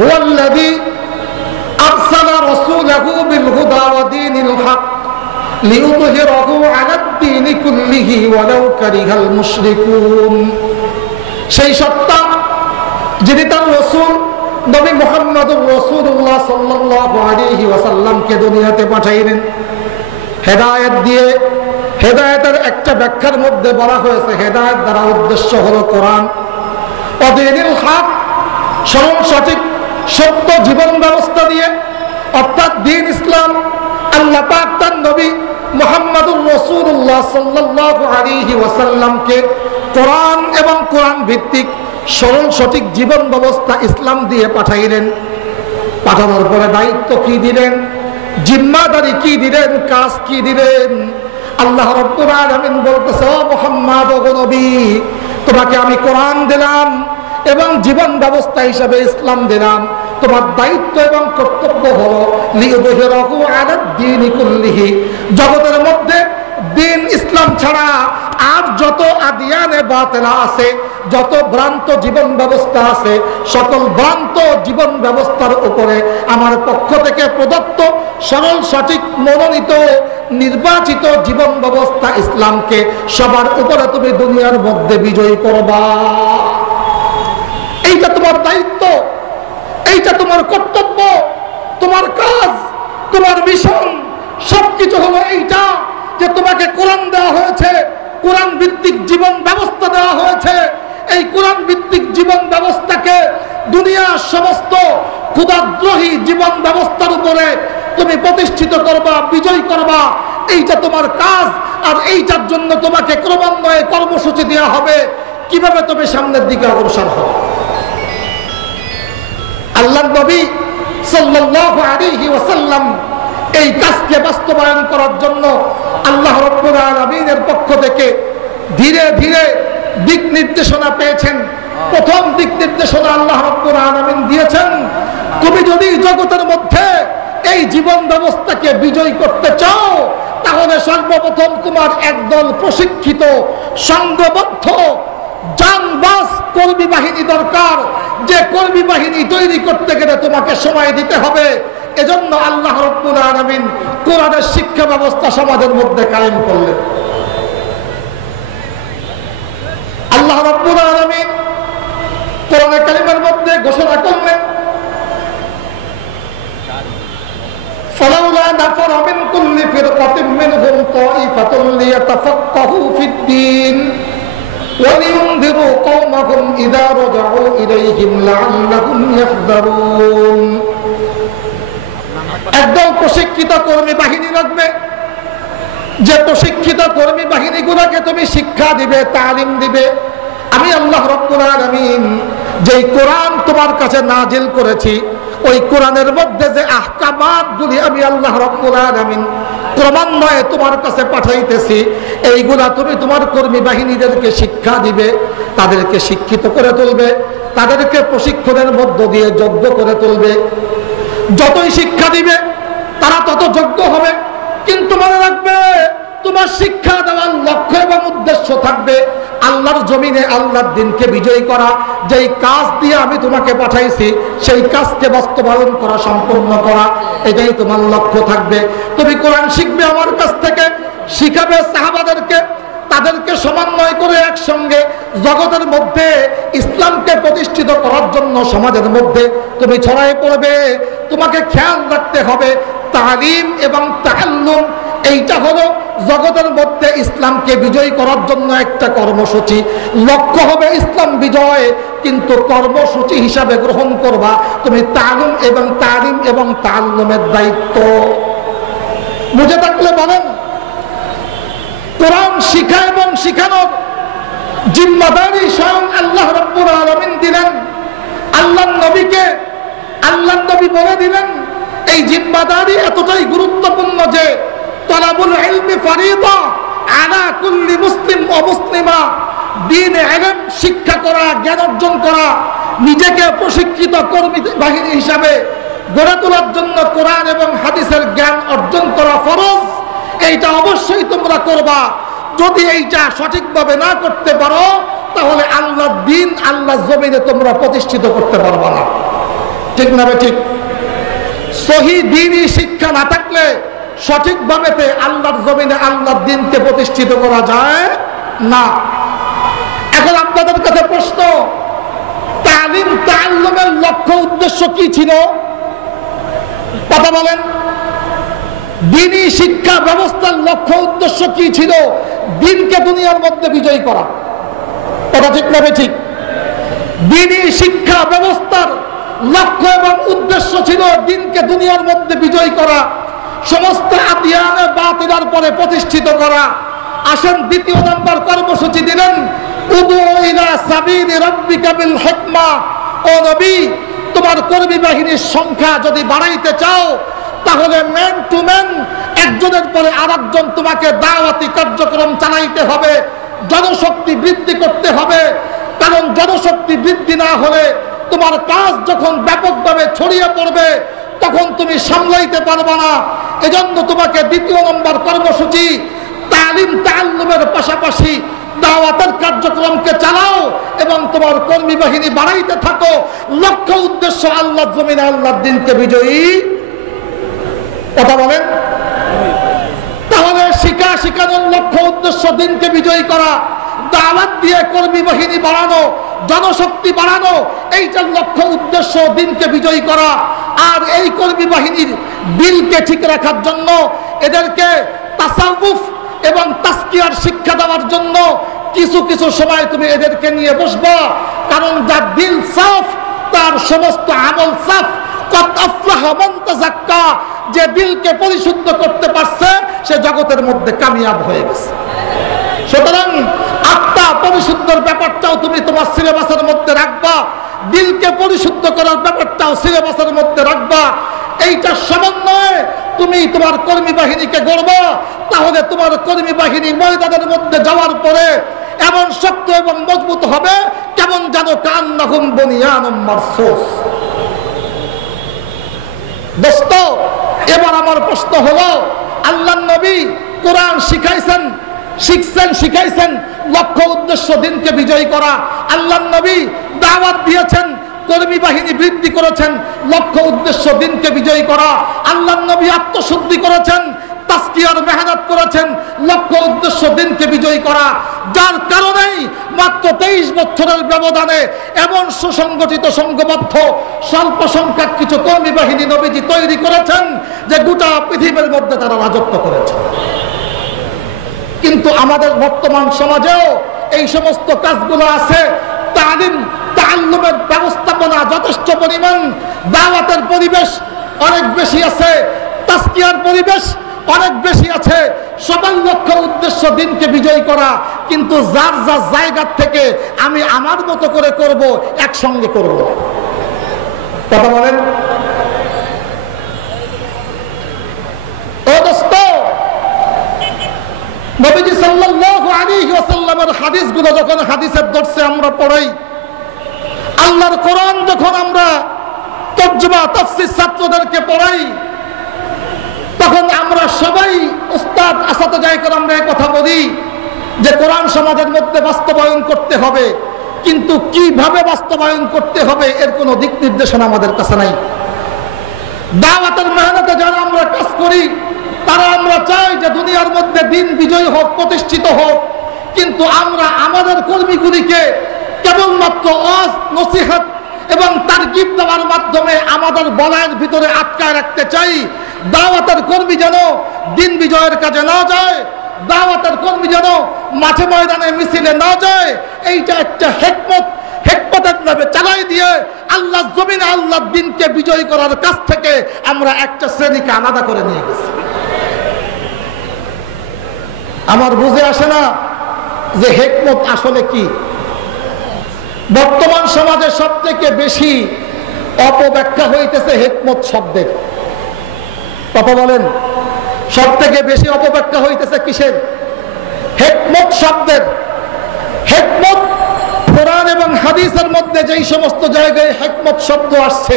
হুয়াল্লাযী আরসালা রাসূলাহু বিল হুদা ওয়া দীনিল হক লিইয়ুযহিরাহু আলাদ দীনি কুল্লিহি ওয়ালাউ কারিহাল মুশরিকুন। সেই সত্তা যিনি তার রাসূল নবী মুহাম্মদুর রাসূলুল্লাহ সাল্লাল্লাহু আলাইহি ওয়াসাল্লামকে দুনিয়াতে পাঠাইলেন হেদায়েত দিয়ে। হেদায়েতের একটা ব্যাখ্যার মধ্যে বলা হয়েছে হেদায়েত দ্বারা উদ্দেশ্য হলো কোরআন ও দীনুল হক, সরল সঠিক সত্য জীবন ব্যবস্থা দিয়ে, অর্থাৎ দ্বীন ইসলাম। আল্লাহ পাক তার নবী মুহাম্মদুর রাসূলুল্লাহ সাল্লাল্লাহু আলাইহি ওয়াসাল্লামকে কোরআন এবং কোরআন ভিত্তিক সরল সঠিক জীবন ব্যবস্থা ইসলাম দিয়ে পাঠাইলেন। পাঠানোর পরে দায়িত্ব কি দিলেন, জিম্মাদারি কি দিলেন, কাজ কি দিলেন? আল্লাহ রাব্বুল আলামিন বলতেছে, ও মুহাম্মদ, ও নবী, তোমাকে আমি কোরআন দিলাম এবং জীবন ব্যবস্থা হিসাবে ইসলাম দিলাম। তোমার দায়িত্ব এবং কর্তব্য হলো লিইয়ুযহিরাহু আলাদ দীনি কুল্লিহি, জগতের মধ্যে দ্বীন ইসলাম ইসলাম ছাড়া আর যত আদিয়ানে বাতিলা আছে, যত ভ্রান্ত জীবন ব্যবস্থা আছে, সকল ভ্রান্ত জীবন ব্যবস্থার উপরে আমার পক্ষ থেকে প্রদত্ত সরল সঠিক মনোনীত নির্বাচিত জীবন ব্যবস্থা ইসলামকে সবার উপরে তুমি দুনিয়ার মধ্যে বিজয়ী করবা। এইটা তোমার দায়িত্ব, এইটা তোমার কর্তব্য, তোমার কাজ, তোমার মিশন সবকিছু হলো এইটা যে তোমাকে কোরআন দেওয়া হয়েছে, কোরআন ভিত্তিক জীবন ব্যবস্থা দেওয়া হয়েছে। এই কোরআন ভিত্তিক জীবন ব্যবস্থাকে দুনিয়ার সমস্ত ক্ষুধাদ্রোহী জীবন ব্যবস্থার উপরে তুমি প্রতিষ্ঠিত করবা, বিজয় করবা। এইটা তোমার কাজ, আর এইটার জন্য তোমাকে ক্রমান্বয়ে কর্মসূচি দেওয়া হবে কিভাবে তুমি সামনের দিকে অগ্রসর হবে। আল্লাহর নবী সাল্লাল্লাহু আলাইহি ওয়াসাল্লাম এই কাজকে বাস্তবায়ন করার জন্য আল্লাহ রাব্বুল আলামিনের পক্ষ থেকে ধীরে ধীরে দিক নির্দেশনা পেয়েছেন। প্রথম দিক নির্দেশনা আল্লাহ রাব্বুল আলামিন দিয়েছেন, তুমি যদি জগতের মধ্যে এই জীবন ব্যবস্থাকে বিজয় করতে চাও, তাহলে সর্বপ্রথম তোমার একদল প্রশিক্ষিত সংঘবদ্ধ জানবাজ কর্মী বাহিনী দরকার, যে কর্মী বাহিনী তৈরি করতে গেলে তোমাকে সময় দিতে হবে। এজন্য আল্লাহ রাব্বুল আলামিন কোরআনের শিক্ষা ব্যবস্থা সমাজের মধ্যে কায়েম করলেন। আল্লাহ রাব্বুল আলামিন কোরআনে কারিমের মধ্যে ঘোষণা করলেন, ফালাউলা নাফারা মিন কুল্লি ফিরকাতিন মিনহুম তাঈফাতুন লিয়াতাফাক্কাহু ফিদ-দীন ওয়া লিয়ুনযিরু কওমাহুম ইযা রাজাউ ইলাইহিম লাআল্লাহুম ইয়াহযারুন। একদল প্রশিক্ষিত কর্মী বাহিনী লাগবে, যে প্রশিক্ষিত কর্মী বাহিনীগুলোকে তুমি শিক্ষা দিবে, তালিম দিবে। আমি আল্লাহ রাব্বুল আলামিন যেই কোরআন তোমার কাছে নাজিল করেছি, ওই কোরআনের মধ্যে যে আহকামাতগুলি আমি আল্লাহ রাব্বুল আলামিন ক্রমান্বয়ে তোমার কাছে পাঠাইতেছি, এইগুলা তুমি তোমার কর্মী বাহিনীদেরকে শিক্ষা দিবে, তাদেরকে শিক্ষিত করে তুলবে, তাদেরকে প্রশিক্ষণের মধ্য দিয়ে যোগ্য করে তুলবে। যতই শিক্ষা দিবে তারা তত যোগ্য হবে। কিন্তু মনে রাখবে, তোমার শিক্ষা দেওয়ার লক্ষ্য এবং উদ্দেশ্য থাকবে আল্লাহর জমিনে আল্লাহর দ্বীনকে বিজয়ী করা। যেই কাজ দিয়ে আমি তোমাকে পাঠাইছি সেই কাজকে বাস্তবায়ন করা, সম্পূর্ণ করা, এটাই তোমার লক্ষ্য থাকবে। তুমি কোরআন শিখবে আমার কাছ থেকে, শিখাবে সাহাবাদেরকে, তাদেরকে সমন্বয় করে একসঙ্গে জগতের মধ্যে ইসলামকে প্রতিষ্ঠিত করার জন্য সমাজের মধ্যে তুমি ছড়াই পড়বে। তোমাকে খেয়াল রাখতে হবে তালিম এবং তাআল্লুম, এইটা হলো জগতের মধ্যে ইসলামকে বিজয় করার জন্য একটা কর্মসূচি। লক্ষ্য হবে ইসলাম বিজয়, কিন্তু কর্মসূচি হিসাবে গ্রহণ করবা তুমি তালিম এবং তালিম এবং তাআল্লুমের দায়িত্ব। বুঝে থাকলে বলেন, কোরআন শিখা এবং শিখানোর জিম্মাদারি স্বয়ং আল্লাহ রাব্বুল আলামিন দিলেন আল্লাহর নবীকে। আল্লাহর নবী বলে দিলেন, এই জিম্মাদারি এতটাই গুরুত্বপূর্ণ যে তালাবুল ইলমি ফারিদা আলা কুল্লি মুসলিম ওয়া মুসলিমা। দ্বীন ইলম শিক্ষা করা, জ্ঞান অর্জন করা, নিজেকে প্রশিক্ষিত কর্মী বাহিনী হিসাবে গড়ে তোলার জন্য কোরআন এবং হাদিসের জ্ঞান অর্জন করা ফরজ। এইটা অবশ্যই তোমরা করবা। যদি এইটা সঠিকভাবে না করতে পারো, তাহলে আল্লাহর দ্বীন আল্লাহর জমিনে তোমরা প্রতিষ্ঠিত করতে পারবা না। ঠিক না ঠিক? সহি দ্বীনি শিক্ষা না থাকলে সঠিকভাবে আল্লাহর জমিনে আল্লাহর দ্বীনকে প্রতিষ্ঠিত করা যায় না। এখন আপনাদের কাছে প্রশ্ন, তালিম তাআল্লুমের লক্ষ্য উদ্দেশ্য কি ছিল? কথা বলেন। দ্বীনি শিক্ষা ব্যবস্থার লক্ষ্য উদ্দেশ্য কি ছিল? দ্বীনকে দুনিয়ার মধ্যে বিজয়ী করা। কথা ঠিক না ঠিক? দ্বীনি শিক্ষা ব্যবস্থার লক্ষ্য এবং উদ্দেশ্য ছিল দ্বীনকে দুনিয়ার মধ্যে বিজয়ী করা, সমস্ত আদিয়ানে বাতিলার পরে প্রতিষ্ঠিত করা। আসেন দ্বিতীয় নম্বর কর্মসূচি দিলেন, উদু ইলা সাবিলি রাব্বিকা বিল হিকমা। ও নবী, তোমার কর্মী বাহিনীর সংখ্যা যদি বাড়াইতে চাও, তাহলে ম্যান টু ম্যান, একজনের পরে আরেকজন তোমাকে দাওয়াতি কার্যক্রম চালাইতে হবে, জনশক্তি বৃদ্ধি করতে হবে। কারণ জনশক্তি বৃদ্ধি না হলে তোমার কাজ যখন ব্যাপকভাবে ছড়িয়ে পড়বে, তখন তুমি সামলাইতে পারবে না। এজন্য তোমাকে দ্বিতীয় নম্বর কর্মসূচি তালিম তাআল্লুমের পাশাপাশি দাওয়াতের কার্যক্রমকে চালাও এবং তোমার কর্মী বাহিনী বাড়াইতে থাকো। লক্ষ্য উদ্দেশ্য আল্লাহর জমিনে আল্লাহর দ্বীনকে বিজয়ী। কথা বলেন। তাহলে শিখানোর লক্ষ্য উদ্দেশ্য দ্বীনকে বিজয়ী করা, দাওয়াত দিয়ে কর্মী বাহিনী বাড়ানো, জনশক্তি বাড়ানো, এইটার লক্ষ্য উদ্দেশ্য দ্বীনকে বিজয়ী করা। আর এই কর্মী বাহিনীর দিলকে ঠিক রাখার জন্য এদেরকে তাসাউফ এবং তাসকিয়ার শিক্ষা দেওয়ার জন্য কিছু কিছু সময় তুমি এদেরকে নিয়ে বসবা। কারণ যার দিল সাফ তার সমস্ত আমল সাফ। কত আফলাহা মান তাযাক্কা, যে দিলকে পরিশুদ্ধ করতে পারছে সে জগতের মধ্যে কামিয়াব হয়ে গেছে। সুতরাং আত্মা পরিশুদ্ধের ব্যাপারটাও তুমি তোমার সিলেবাসের মধ্যে রাখবা, দিলকে পরিশুদ্ধ করার ব্যাপারটাও সিলেবাসের মধ্যে রাখবা। এইটা সমন্বয়ে তুমি তোমার কর্মী বাহিনীকে গড়বা। তাহলে তোমার কর্মী বাহিনী ময়দানের মধ্যে যাওয়ার পরে এমন শক্ত এবং মজবুত হবে কেমন যেন কান্নাহুম বুনিয়ানুম মারসুস। দোস্ত, এবার আমার প্রশ্ন হলো, আল্লাহর নবী কোরআন শিখাইছেন, শিখাইছেন লক্ষ্য উদ্দেশ্য দ্বীনকে বিজয়ী করা। আল্লাহর নবী দাওয়াত দিয়েছেন, কর্মী বাহিনী বৃদ্ধি করেছেন, লক্ষ্য উদ্দেশ্য দ্বীনকে বিজয়ী করা। আল্লাহর নবী আত্মশুদ্ধি করেছেন, তাসকিয়ার মেহনত করেছেন, লক্ষ্য উদ্দেশ্য দ্বীনকে বিজয়ী করা। যার কারণেই মাত্র 23 বছরের ব্যবধানে এমন সুসংগঠিত সংঘবদ্ধ স্বল্প সংখ্যক কিছু কর্মী বাহিনী নবীজি তৈরি করেছেন যে গোটা পৃথিবীর মধ্যে তারা রাজত্ব করেছেন। কিন্তু আমাদের বর্তমান সমাজেও এই সমস্ত কাজগুলো আছে। তালিম তাআল্লুমের ব্যবস্থাপনা যথেষ্ট পরিমাণ, দাওয়াতের পরিবেশ অনেক বেশি আছে, তাসকিয়ার পরিবেশ অনেক বেশি আছে। সবার লক্ষ্য উদ্দেশ্য দ্বীনকে বিজয়ী করা। কিন্তু যার যার জায়গা থেকে আমি আমার মতো করে করব, একসঙ্গে করব। কথা বলেন। ও দোস্ত, নবীজি সাল্লাল্লাহু আলাইহি ওয়াসাল্লামের হাদিসগুলো যখন হাদিসের দর্শে আমরা পড়াই, আল্লাহর কোরআন যখন আমরা তরজমা তাফসীর ছাত্রদেরকে পড়াই, তখন আমরা সবাই উস্তাদ আসাতিজায়ে কেরামরা কথা বলি যে কোরআন সমাজের মধ্যে বাস্তবায়ন করতে হবে, কিন্তু কিভাবে বাস্তবায়ন করতে হবে এর কোনো দিক নির্দেশনা আমাদের কাছে নাই। দাওয়াতের মেহনতে যারা আমরা কাজ করি তারা আমরা চাই যে দুনিয়ার মধ্যে দ্বীন বিজয় হোক, প্রতিষ্ঠিত হোক। কিন্তু আমরা আমাদের কর্মীগুলিকে কেবলমাত্র ওয়াজ, নসিহত এবং তারগিব দেওয়ার মাধ্যমে আমাদের বলয়ের ভিতরে আটকায় রাখতে চাই। দাওয়াতের কর্মী যেন দ্বীন বিজয়ের কাজে না যায়, দাওয়াতের কর্মী যেন মাঠে ময়দানে মিছিলে না যায়। এইটা একটা হেকমতের নামে চালাই দিয়ে আল্লাহ জমিনে আল্লাহর দ্বীনকে বিজয় করার কাছ থেকে আমরা একটা শ্রেণীকে আলাদা করে নিয়ে গেছি। আমার বুঝে আসে না যে হেকমত আসলে কি। বর্তমান সমাজে সব থেকে বেশি অপব্যাখ্যা হইতেছে হেকমত শব্দের। কথা বলেন। সব থেকে বেশি অপব্যাখ্যা হইতেছে কিসের? হেকমত শব্দের। হেকমত কোরআন এবং হাদিসের মধ্যে যেই সমস্ত জায়গায় হেকমত শব্দ আসছে,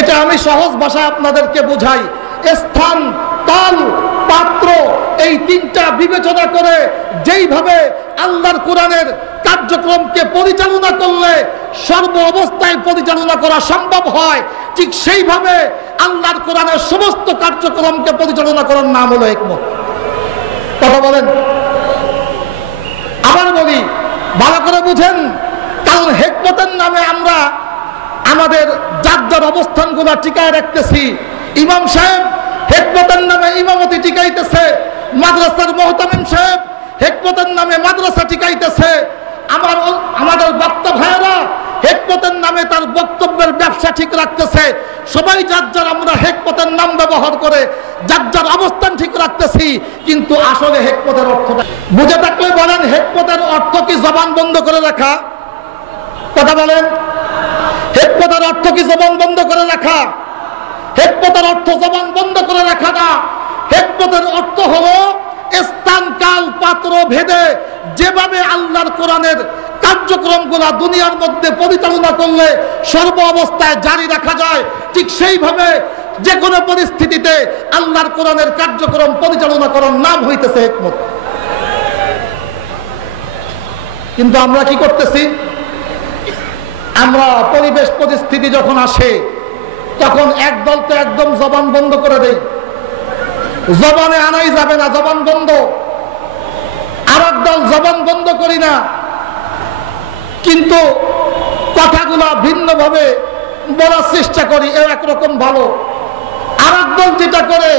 এটা আমি সহজ ভাষায় আপনাদেরকে বুঝাই। স্থান, কাল, পাত্র, এই তিনটা বিবেচনা করে যেইভাবে আল্লাহর কোরআনের কার্যক্রমকে পরিচালনা করলে সর্ব অবস্থায় পরিচালনা করা সম্ভব হয়, ঠিক সেইভাবে আল্লাহর কোরআনের সমস্ত কার্যক্রমকে পরিচালনা করার নাম হলো হিকমত। কথা বলেন। আবার বলি, ভালো করে বুঝেন। কারণ হিকমতের নামে আমরা আমাদের যার যার অবস্থানগুলো টিকায় রাখতেছি। ইমাম সাহেব হিকমতের নামে ইমামতি টিকাইতেছে, মাদ্রাসার মুহতামিম সাহেব হিকমতের নামে মাদ্রাসা টিকাইতেছে। আমাদের বক্তা ভাইয়েরা হিকমতের নামে তার বক্তব্যের ব্যবসা ঠিক রাখতেছে। সবাই যার যার আমরা হিকমতের নাম ব্যবহার করে যার যার অবস্থান ঠিক রাখতেছি, কিন্তু আসলে হিকমতের অর্থটা বুঝে থাকলে বলেন, হিকমতের অর্থ কি জবান বন্ধ করে রাখা? কথা বলেন। হিকমতের অর্থ কি জবান বন্ধ করে রাখা? হিকমতের অর্থ জবান বন্ধ করে রাখা না। হিকমতের অর্থ হলো স্থান, কাল, পাত্র ভেদে যেভাবে আল্লাহর কোরআনের কার্যক্রমগুলা দুনিয়ার মধ্যে পরিচালনা করলে সর্ব অবস্থায় জারি রাখা যায়, ঠিক সেইভাবে যে কোনো পরিস্থিতিতে আল্লাহর কোরআনের কার্যক্রম পরিচালনা করার নাম হইতেছে হিকমত। কিন্তু আমরা কি করতেছি? আমরা পরিবেশ পরিস্থিতি যখন আসে তখন একদল তো একদম জবান বন্ধ করে দেই, জবানে আনাই যাবে না, জবান বন্ধ। আর একদল জবান বন্ধ করি না, কিন্তু কথাগুলা ভিন্নভাবে বলার চেষ্টা করি, এ একরকম ভালো। আর একদল যেটা করে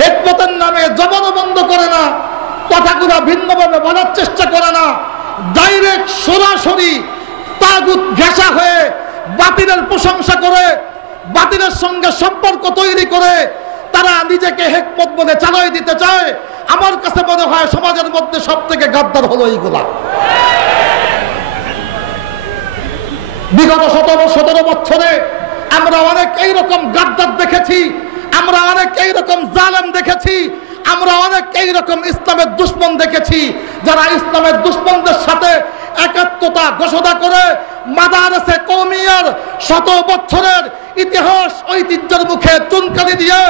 হিকমতের নামে জবানও বন্ধ করে না, কথাগুলা ভিন্নভাবে বলার চেষ্টা করে না, ডাইরেক্ট সরাসরি তাগুত ঘেঁষা হয়ে বাতিলের প্রশংসা করে, বাতিলের সঙ্গে সম্পর্ক তৈরি করে তারা নিজেকে হিকমত বলে চালাই দিতে চায়। আমার কাছে মনে হয় সমাজের মধ্যে সব থেকে গাদ্দার হলো এইগুলা। বিগত 17 বছরে আমরা অনেক এইরকম গাদ্দার দেখেছি, আমরা অনেক এইরকম জালেম দেখেছি, আমরা অনেক এইরকম ইসলামের দুশমন দেখেছি, যারা ইসলামের দুশমনদের সাথে একাত্মতা ঘোষণা করে মাদারসে কওমিয়ার 100 বছরের ইতিহাস ঐতিহ্যের মুখে চুনকালি দিয়ে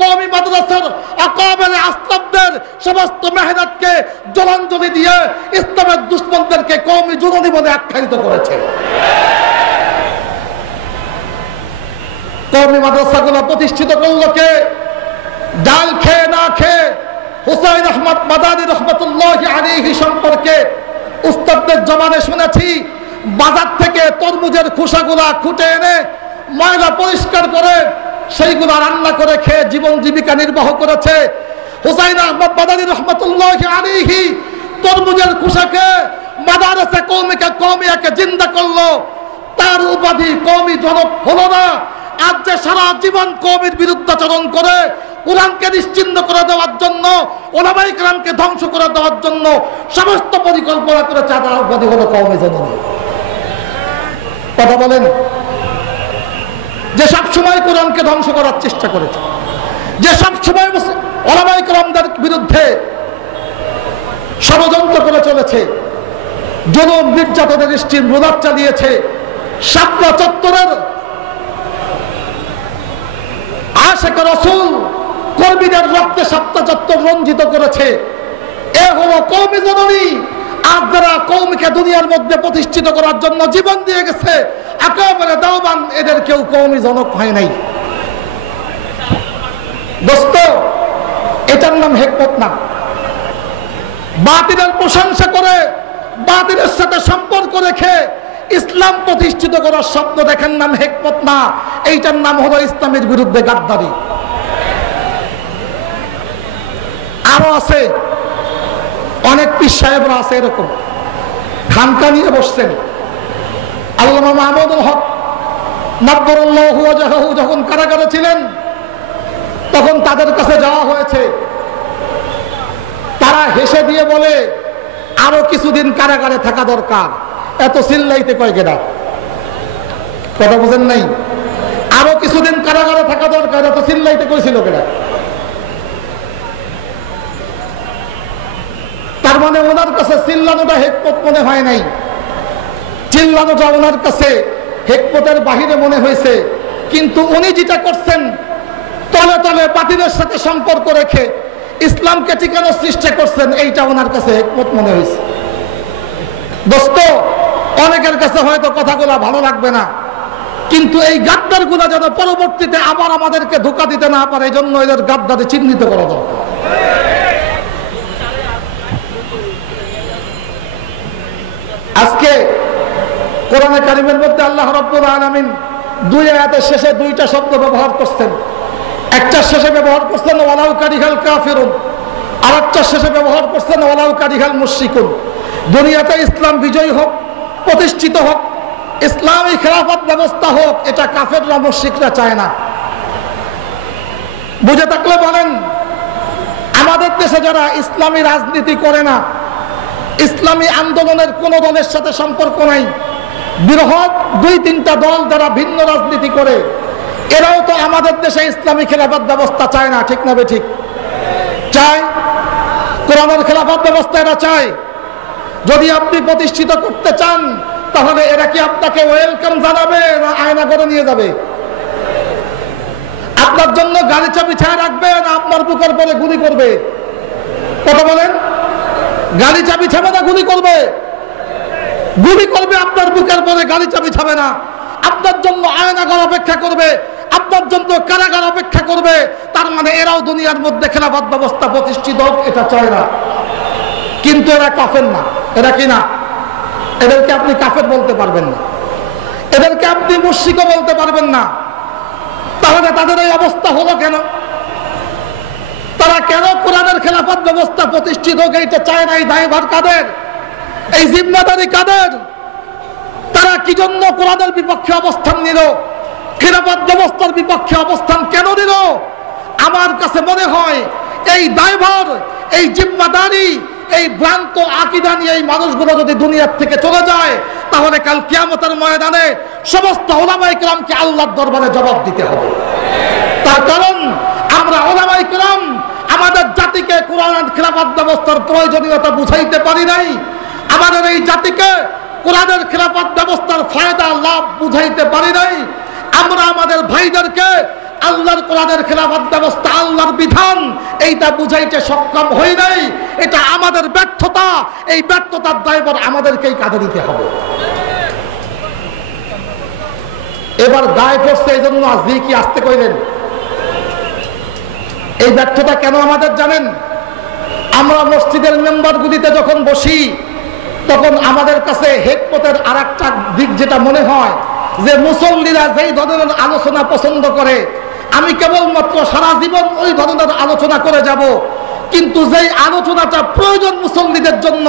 কওমি মাদ্রাসার আকাবের আসলাফদের সমস্ত মেহনতকে জলাঞ্জলি দিয়ে ইসলামের দুশমনদেরকে কওমি জুলুমি বলে আখ্যায়িত করেছে। কওমি মাদ্রাসাগুলো প্রতিষ্ঠিত করলো কে? ডাল খেয়ে না খেয়ে হুসাইন আহমদ মাদানী রহমতুল্লাহি আলাইহি সম্পর্কে উস্তাদদের জবানে শুনেছি, বাজার থেকে তরমুজের খোসাগুলা খুঁটে এনে ময়লা পরিষ্কার করে সেইগুলা রান্না করে খেয়ে জীবন জীবিকা নির্বাহ করেছে। হুসাইন আহমদ মাদানী রহমতুল্লাহি আলাইহি তরমুজের খোসাকে মাদারসে কওমিয়াকে জিন্দা করলো। তার উপাধি কওমি জনক হলো না। আজ যে সারা জীবন কওমির বিরুদ্ধাচরণ করে কোরআনকে নিশ্চিহ্ন করে দেওয়ার জন্য, ওলামায়ে কেরামকে ধ্বংস করে দেওয়ার জন্য সমস্ত পরিকল্পনা করেছে, তার উপাধি হলো কওমি জননী। কথা বলেন, যে সবসময় কোরআনকে ধ্বংস করার চেষ্টা করেছে, যে সবসময় ওলামায়ে কেরামদের বিরুদ্ধে ষড়যন্ত্র করে চলেছে, জুলুম নির্যাতনের স্টিম রোলার চালিয়েছে, শাপলা চত্বরের আশিক রাসূল কর্মীদের রক্তে শাপলা চত্বর রঞ্জিত করেছে। এ হলো কওমি জননী। আর যারা কওমিকে দুনিয়ার মধ্যে প্রতিষ্ঠিত করার জন্য জীবন দিয়ে গেছে, একেবারে দাওবান, এদের কেউ কওমি জনক হয় নাই। দোস্ত, এটার নাম হিকমত না। বাতিলের প্রশংসা করে, বাতিলের সাথে সম্পর্ক রেখে ইসলাম প্রতিষ্ঠিত করার স্বপ্ন দেখেন নাম হিকমত না, এইটার নাম হলো ইসলামের বিরুদ্ধে গাদ্দারি। আরো আছে, অনেক পীর সাহেবরা আছে এরকম, খানকা নিয়ে বসছেন। আল্লামা মাহমুদুল হক নাব্বারাল্লাহু ওয়াজহাহু যখন কারাগারে ছিলেন, তখন তাদের কাছে যাওয়া হয়েছে। তারা হেসে দিয়ে বলে, আরো কিছুদিন কারাগারে থাকা দরকার। এত চিল্লাইতে কয় কেডা? কথা বুঝেন নাই? আরো কিছুদিন কারাগারে থাকা দরকার, এত চিল্লাইতে কইছিল কেডা? তার মানে ওনার কাছে চিল্লানোটা হিকমত মনে হয় নাই, চিল্লানোটা ওনার কাছে হিকমতের বাহিরে মনে হয়েছে। কিন্তু উনি যেটা করছেন, তলে তলে বাতিলের সাথে সম্পর্ক রেখে ইসলামকে টিকানোর চেষ্টা করছেন, এইটা ওনার কাছে হিকমত মনে হয়েছে। দোস্ত, অনেকের কাছে হয়তো কথাগুলো ভালো লাগবে না, কিন্তু এই গাদ্দারগুলো যেন পরবর্তীতে আবার আমাদেরকে ধোঁকা দিতে না পারে, এই জন্য এদের গাদ্দারে চিহ্নিত করা দরকার। আজকে কোরআনে কারিমের মধ্যে আল্লাহ রাব্বুল আলামিন 2 আয়াতের শেষে 2টা শব্দ ব্যবহার করছেন। একটার শেষে ব্যবহার করছেন ওয়ালাউ কারিহাল কাফিরুন, আর একটার শেষে ব্যবহার করছেন ওয়ালাউ কারিহাল মুশরিকুন। দুনিয়াতে ইসলাম বিজয়ী হোক, প্রতিষ্ঠিত হোক, ইসলামী খেলাফত ব্যবস্থা হোক, এটা কাফেররা মুশরিকরা চায় না। বুঝে থাকলে বলেন, আমাদের দেশে যারা ইসলামী রাজনীতি করে না, ইসলামী আন্দোলনের কোন দলের সাথে সম্পর্ক নাই, বৃহৎ 2-3টা দল যারা ভিন্ন রাজনীতি করে, এরাও তো আমাদের দেশে ইসলামী খেলাফত ব্যবস্থা চায় না। ঠিক না বেঠিক? চায়, কোরআনের খেলাফত ব্যবস্থা এরা চায়। যদি আপনি প্রতিষ্ঠিত করতে চান, তাহলে এরা কি আপনাকে ওয়েলকাম জানাবে না আয়না করে নিয়ে যাবে? আপনার জন্য গালিচা বিছায় রাখবে না আপনার বুকের পরে গুলি করবে? কথা বলেন, গালিচা বিছাবে না গুলি করবে? গুলি করবে আপনার বুকের পরে, গাড়ি চাবি ছাবে না, আপনার জন্য আয়নাঘর অপেক্ষা করবে, আপনার জন্য কারাগার অপেক্ষা করবে। তার মানে এরাও দুনিয়ার মধ্যে খেলাফত ব্যবস্থা প্রতিষ্ঠিত হোক এটা চায় না। কিন্তু এরা কাফের না। এরা কি না? এদেরকে আপনি কাফের বলতে পারবেন না, এদেরকে আপনি মুশরিকও বলতে পারবেন না। তাহলে তাদের এই অবস্থা হলো কেন? তারা কেন কোরআনের খেলাফত ব্যবস্থা প্রতিষ্ঠিত হোক এইটা চায় না? এই দায়ভার কাদের? এই জিম্মাদারি কাদের? তারা কি জন্য কোরআনের বিপক্ষে অবস্থান নিল? খেলাফত ব্যবস্থার বিপক্ষে অবস্থান কেন নিল? আমার কাছে মনে হয় এই দায়ভার, এই জিম্মাদারি, এই ভ্রান্ত আকীদা নিয়ে এই মানুষগুলো যদি দুনিয়ার থেকে চলে যায়, তাহলে কাল কিয়ামতের ময়দানে সমস্ত উলামায়ে কেরামকে আল্লাহর দরবারে জবাব দিতে হবে। তার কারণ আমরা উলামায়ে কেরাম আমাদের জাতিকে কোরআনের খেলাফত ব্যবস্থার প্রয়োজনীয়তা বুঝাইতে পারি নাই, আমাদের এই জাতিকে কোরআনের খেলাফত ব্যবস্থার ফায়দা লাভ বুঝাইতে পারি নাই। আমরা আমাদের ভাইদেরকে আল্লাহর কোরআনের খেলাফত ব্যবস্থা, আল্লাহর বিধান এইটা বুঝাইতে সক্ষম হই নাই। এটা আমাদের ব্যর্থতা। এই ব্যর্থতার দায়ভার আমাদেরকেই কাঁধে নিতে হবে। এবার দায় পড়ছে এই জন্য আজ কি আসতে কইলেন। এই ব্যর্থতা কেন আমাদের জানেন? আমরা মসজিদের মেম্বারগুলিতে যখন বসি তখন আমাদের কাছে হিকমতের আরেকটা দিক যেটা মনে হয় যে মুসল্লিরা যেই ধরনের আলোচনা পছন্দ করে, আমি কেবলমাত্র সারা জীবন ওই ধরনের আলোচনা করে যাব। কিন্তু যেই আলোচনাটা প্রয়োজন মুসল্লিদের জন্য,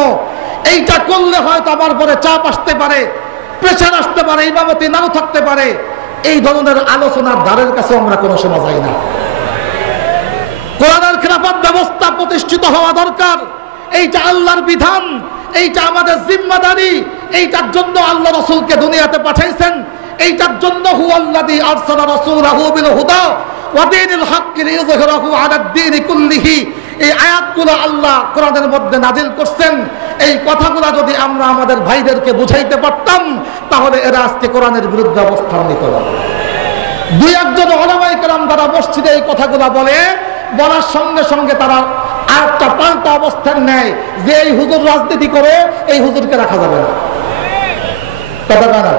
এইটা করলে হয়তো আমার পরে চাপ আসতে পারে, প্রেশার আসতে পারে, ইমামতি নাও থাকতে পারে, এই ধরনের আলোচনার দ্বারের কাছে আমরা কোনো সময় যাই না। কোরআনের খেলাফত ব্যবস্থা প্রতিষ্ঠিত হওয়া দরকার। এইটা আল্লাহর বিধান, এইটা আমাদের জিম্মাদারি। এইটার জন্য আল্লাহ রাসূলকে দুনিয়াতে পাঠাইছেন। এইটার জন্য হুয়াল্লাযী আরসালা রাসূলাহু বিল হুদা ওয়া দীনিল হাক্কি লিইয়ুযহিরাহু আলাদ দীনি কুল্লিহি। এই আয়াতগুলো আল্লাহ কোরআনের মধ্যে নাজিল করছেন। এই কথাগুলো যদি আমরা আমাদের ভাইদেরকে বুঝাইতে পারতাম, তাহলে এরা আজকে কোরআনের বিরুদ্ধে অবস্থান নিত না। দুই একজন উলামায়ে কেরাম যারা মসজিদে এই কথাগুলো বলার সঙ্গে সঙ্গে তারা আরেকটা পাল্টা অবস্থান নেয় যে এই হুজুর রাজনীতি করে, এই হুজুরকে রাখা যাবে না। কথা না,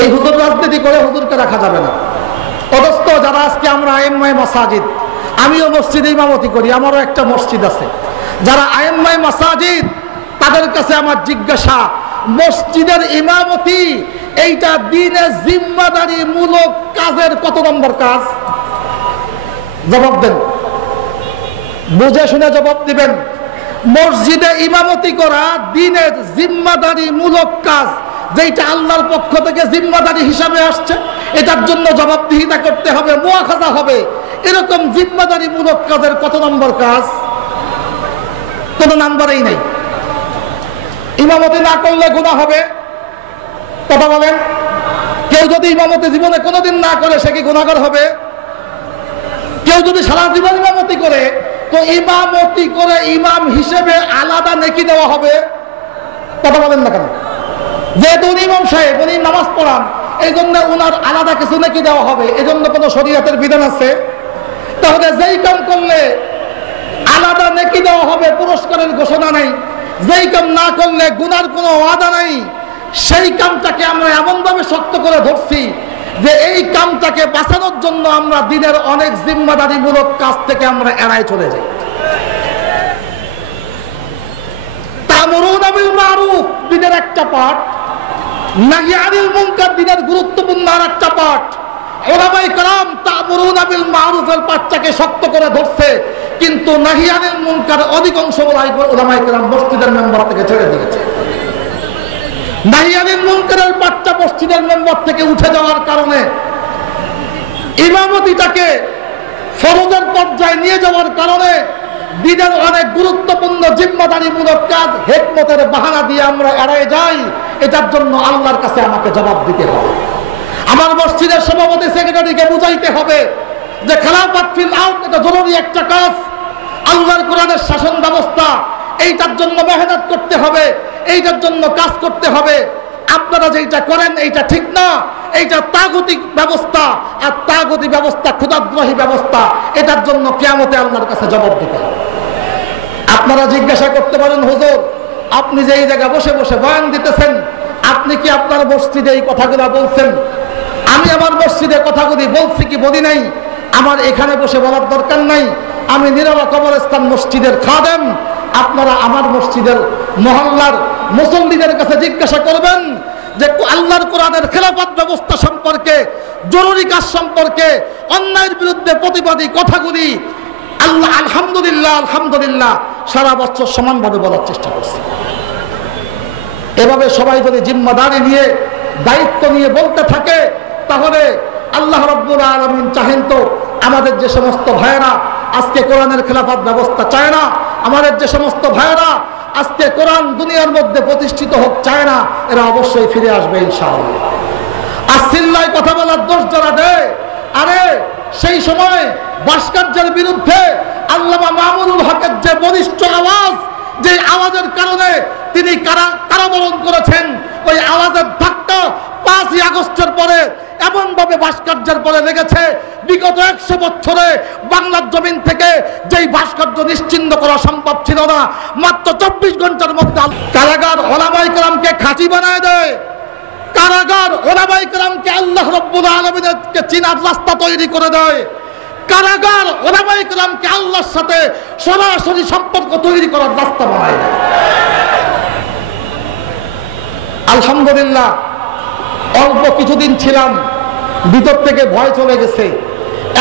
এই হুজুর রাজনীতি করে, হুজুরকে রাখা যাবে না। অথচ যারা আজকে আমরা আইম্মায়ে মাসাজিদ, আমিও মসজিদে ইমামতি করি, আমারও একটা মসজিদ আছে, যারা আইম্মায়ে মাসাজিদ, তাদের কাছে আমার জিজ্ঞাসা, মসজিদের ইমামতি এইটা দ্বীনের জিম্মাদারি মূলক কাজের কত নম্বর কাজ? জবাব দেন, বুঝে শুনে জবাব দিবেন। মসজিদে ইমামতি করা দ্বীনের জিম্মাদারি মূলক কাজ, যেটা আল্লাহর পক্ষ থেকে জিম্মাদারি হিসাবে আসছে, এটার জন্য জবাবদিহিতা করতে হবে, মুআখাযা হবে। এরকম জিম্মাদারি মূলক কাজের কত নম্বর কাজ? কোন নাম্বারেই নাই। ইমামতি না করলে গুনাহ হবে। কথা বলেন, কেউ যদি ইমামতি জীবনে কোনোদিন না করে সে কি গুনাহগার হবে? কেউ যদি সারা জীবন ইমামতি করে, তো ইমামতি করে ইমাম হিসেবে আলাদা নেকি দেওয়া হবে। কথা বলেন না কেন? যেহেতু উনি ইমাম সাহেব, উনি নামাজ পড়ান, এই জন্য উনার আলাদা কিছু নেকি দেওয়া হবে। এই জন্য কোনো শরীয়তের বিধান আছে? তাহলে যেই কাম করলে আলাদা নেকি দেওয়া হবে, পুরস্কারের ঘোষণা নেই। যেই কাম না করলে গুনার কোনো ওয়াদা নাই, সেই কামটাকে আমরা এমনভাবে শক্ত করে ধরছি যে এই কামটাকে বাঁচানোর জন্য আমরা দ্বীনের অনেক জিম্মাদারিমূলক কাজ থেকে আমরা এড়ায় চলে যাই। তা'মুরুনা বিল মা'রুফ দ্বীনের একটা পার্ট, নাহি আনিল মুনকার দ্বীনের গুরুত্বপূর্ণ আরেকটা পার্ট। উলামায়ে কেরাম তা'মুরুনা বিল মা'রুফের পার্টটাকে শক্ত করে ধরছে, কিন্তু নাহি আনিল মুনকার অধিকাংশ উলামায়ে কেরাম মসজিদের মেম্বার থেকে ছেড়ে দিয়েছে। নাহি আনিল মুনকারের পার্টটা মসজিদের মেম্বার থেকে উঠে যাওয়ার কারণে, ইমামতিটাকে ফরজের পর্যায়ে নিয়ে যাওয়ার কারণে দ্বীনের অনেক গুরুত্বপূর্ণ জিম্মাদারিমূলক কাজ হিকমতের বাহানা দিয়ে আমরা এড়ায় যাই। এটার জন্য আল্লাহর কাছে আমাকে জবাব দিতে হবে। আমার মসজিদের সভাপতি সেক্রেটারিকে বুঝাইতে হবে যে খেলাফত ফিল আরদ এটা জরুরি একটা কাজ, আল্লাহর কোরআনের শাসন ব্যবস্থা, এইটার জন্য মেহনত করতে হবে, এইটার জন্য কাজ করতে হবে। আপনারা যেটা করেন এইটা ঠিক না, এইটা তাগুতিক ব্যবস্থা, আর তাগুতি ব্যবস্থা ক্ষুধাদ্রোহী ব্যবস্থা। এটার জন্য কিয়ামতে আল্লাহর কাছে জবাব দিতে হবে। আপনারা জিজ্ঞাসা করতে পারেন, হুজুর আপনি যে এই জায়গায় বসে বসে বয়ান দিতেছেন, আপনি কি আপনার মসজিদে এই কথাগুলো বলছেন? আমি আমার মসজিদে কথাগুলি বলছি কি বলি নাই? আমার এখানে বসে বলার দরকার নাই। আমি নিরালা কবরস্থান মসজিদের খাদেম। আপনারা আমার মসজিদের মহল্লার মুসল্লিদের কাছে জিজ্ঞাসা করবেন যে আল্লাহর কোরআনের খেলাফত ব্যবস্থা সম্পর্কে, জরুরি কাজ সম্পর্কে, অন্যায়ের বিরুদ্ধে প্রতিবাদী কথাগুলি আল্লাহ আলহামদুলিল্লাহ আলহামদুলিল্লাহ সারা বছর সমানভাবে বলার চেষ্টা করছে। এভাবে সবাই যদি জিম্মাদারি নিয়ে, দায়িত্ব নিয়ে বলতে থাকে, তাহলে আল্লাহ রাব্বুল আলামিন চাহেন তো আমাদের যে সমস্ত ভাইয়েরা আজকে কোরআনের খেলাফত ব্যবস্থা চায় না, আমাদের যে সমস্ত ভাইয়েরা আজকে কোরআন দুনিয়ার মধ্যে প্রতিষ্ঠিত হোক চায় না, এরা অবশ্যই ফিরে আসবে ইনশাআল্লাহ। আর সিল্লায় কথা বলার দোষ যারা দেয়, আরে সেই সময় ভাস্কর্যের বিরুদ্ধে আল্লামা মামুনুল হকের যে বলিষ্ঠ আওয়াজ, যে আওয়াজের কারণে তিনি কারাবরণ করেছেন, ওই আওয়াজের ধাক্কা 5ই আগস্টের পরে এমন ভাবে ভাস্কর্যের পরে লেগেছে, বিগত 100 বছরে বাংলার জমিন থেকে যেই ভাস্কর্য নিশ্চিহ্ন করা সম্ভব ছিল না, মাত্র 24 ঘন্টার মধ্যে কারাগার ওলামায়ে কেরামকে খাঁটি বানায় দেয়। কারাগার ওলামায়ে কেরামকে আল্লাহ রাব্বুল আলামিনকে চিনার রাস্তা তৈরি করে দেয়। কারাগার ওলামায়ে কেরামকে আল্লাহর সাথে সরাসরি সম্পর্ক তৈরি করার রাস্তা বানায় দেয়। আলহামদুলিল্লাহ অল্প কিছুদিন ছিলাম, ভিতর থেকে ভয় চলে গেছে।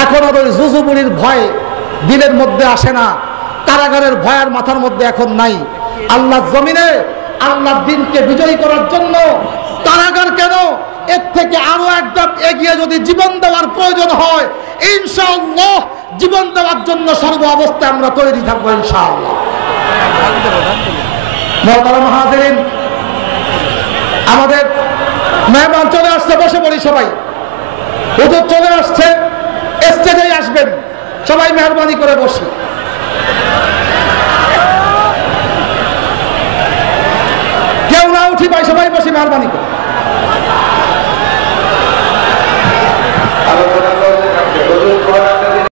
এখন আর ওই জুজুবুরির ভয় দিলের মধ্যে আসে না, কারাগারের ভয় আর মাথার মধ্যে এখন নাই। আল্লাহর জমিনে আল্লাহর দ্বীনকে বিজয়ী করার জন্য কারাগার কেন, এর থেকে আরো একদম এগিয়ে যদি জীবন দেওয়ার প্রয়োজন হয়, ইনশাআল্লাহ জীবন দেওয়ার জন্য সর্ব অবস্থায় আমরা তৈরি থাকবো ইনশাআল্লাহ। মুহতারাম হাজিরিন, আমাদের মেহমান চলে আসছে, বসে পড়ি সবাই। হুজুর চলে আসছে, স্টেজে আসবেন, সবাই মেহরবানি করে বসি। কেউ না উঠি ভাই, সবাই বসি মেহরবানি করে।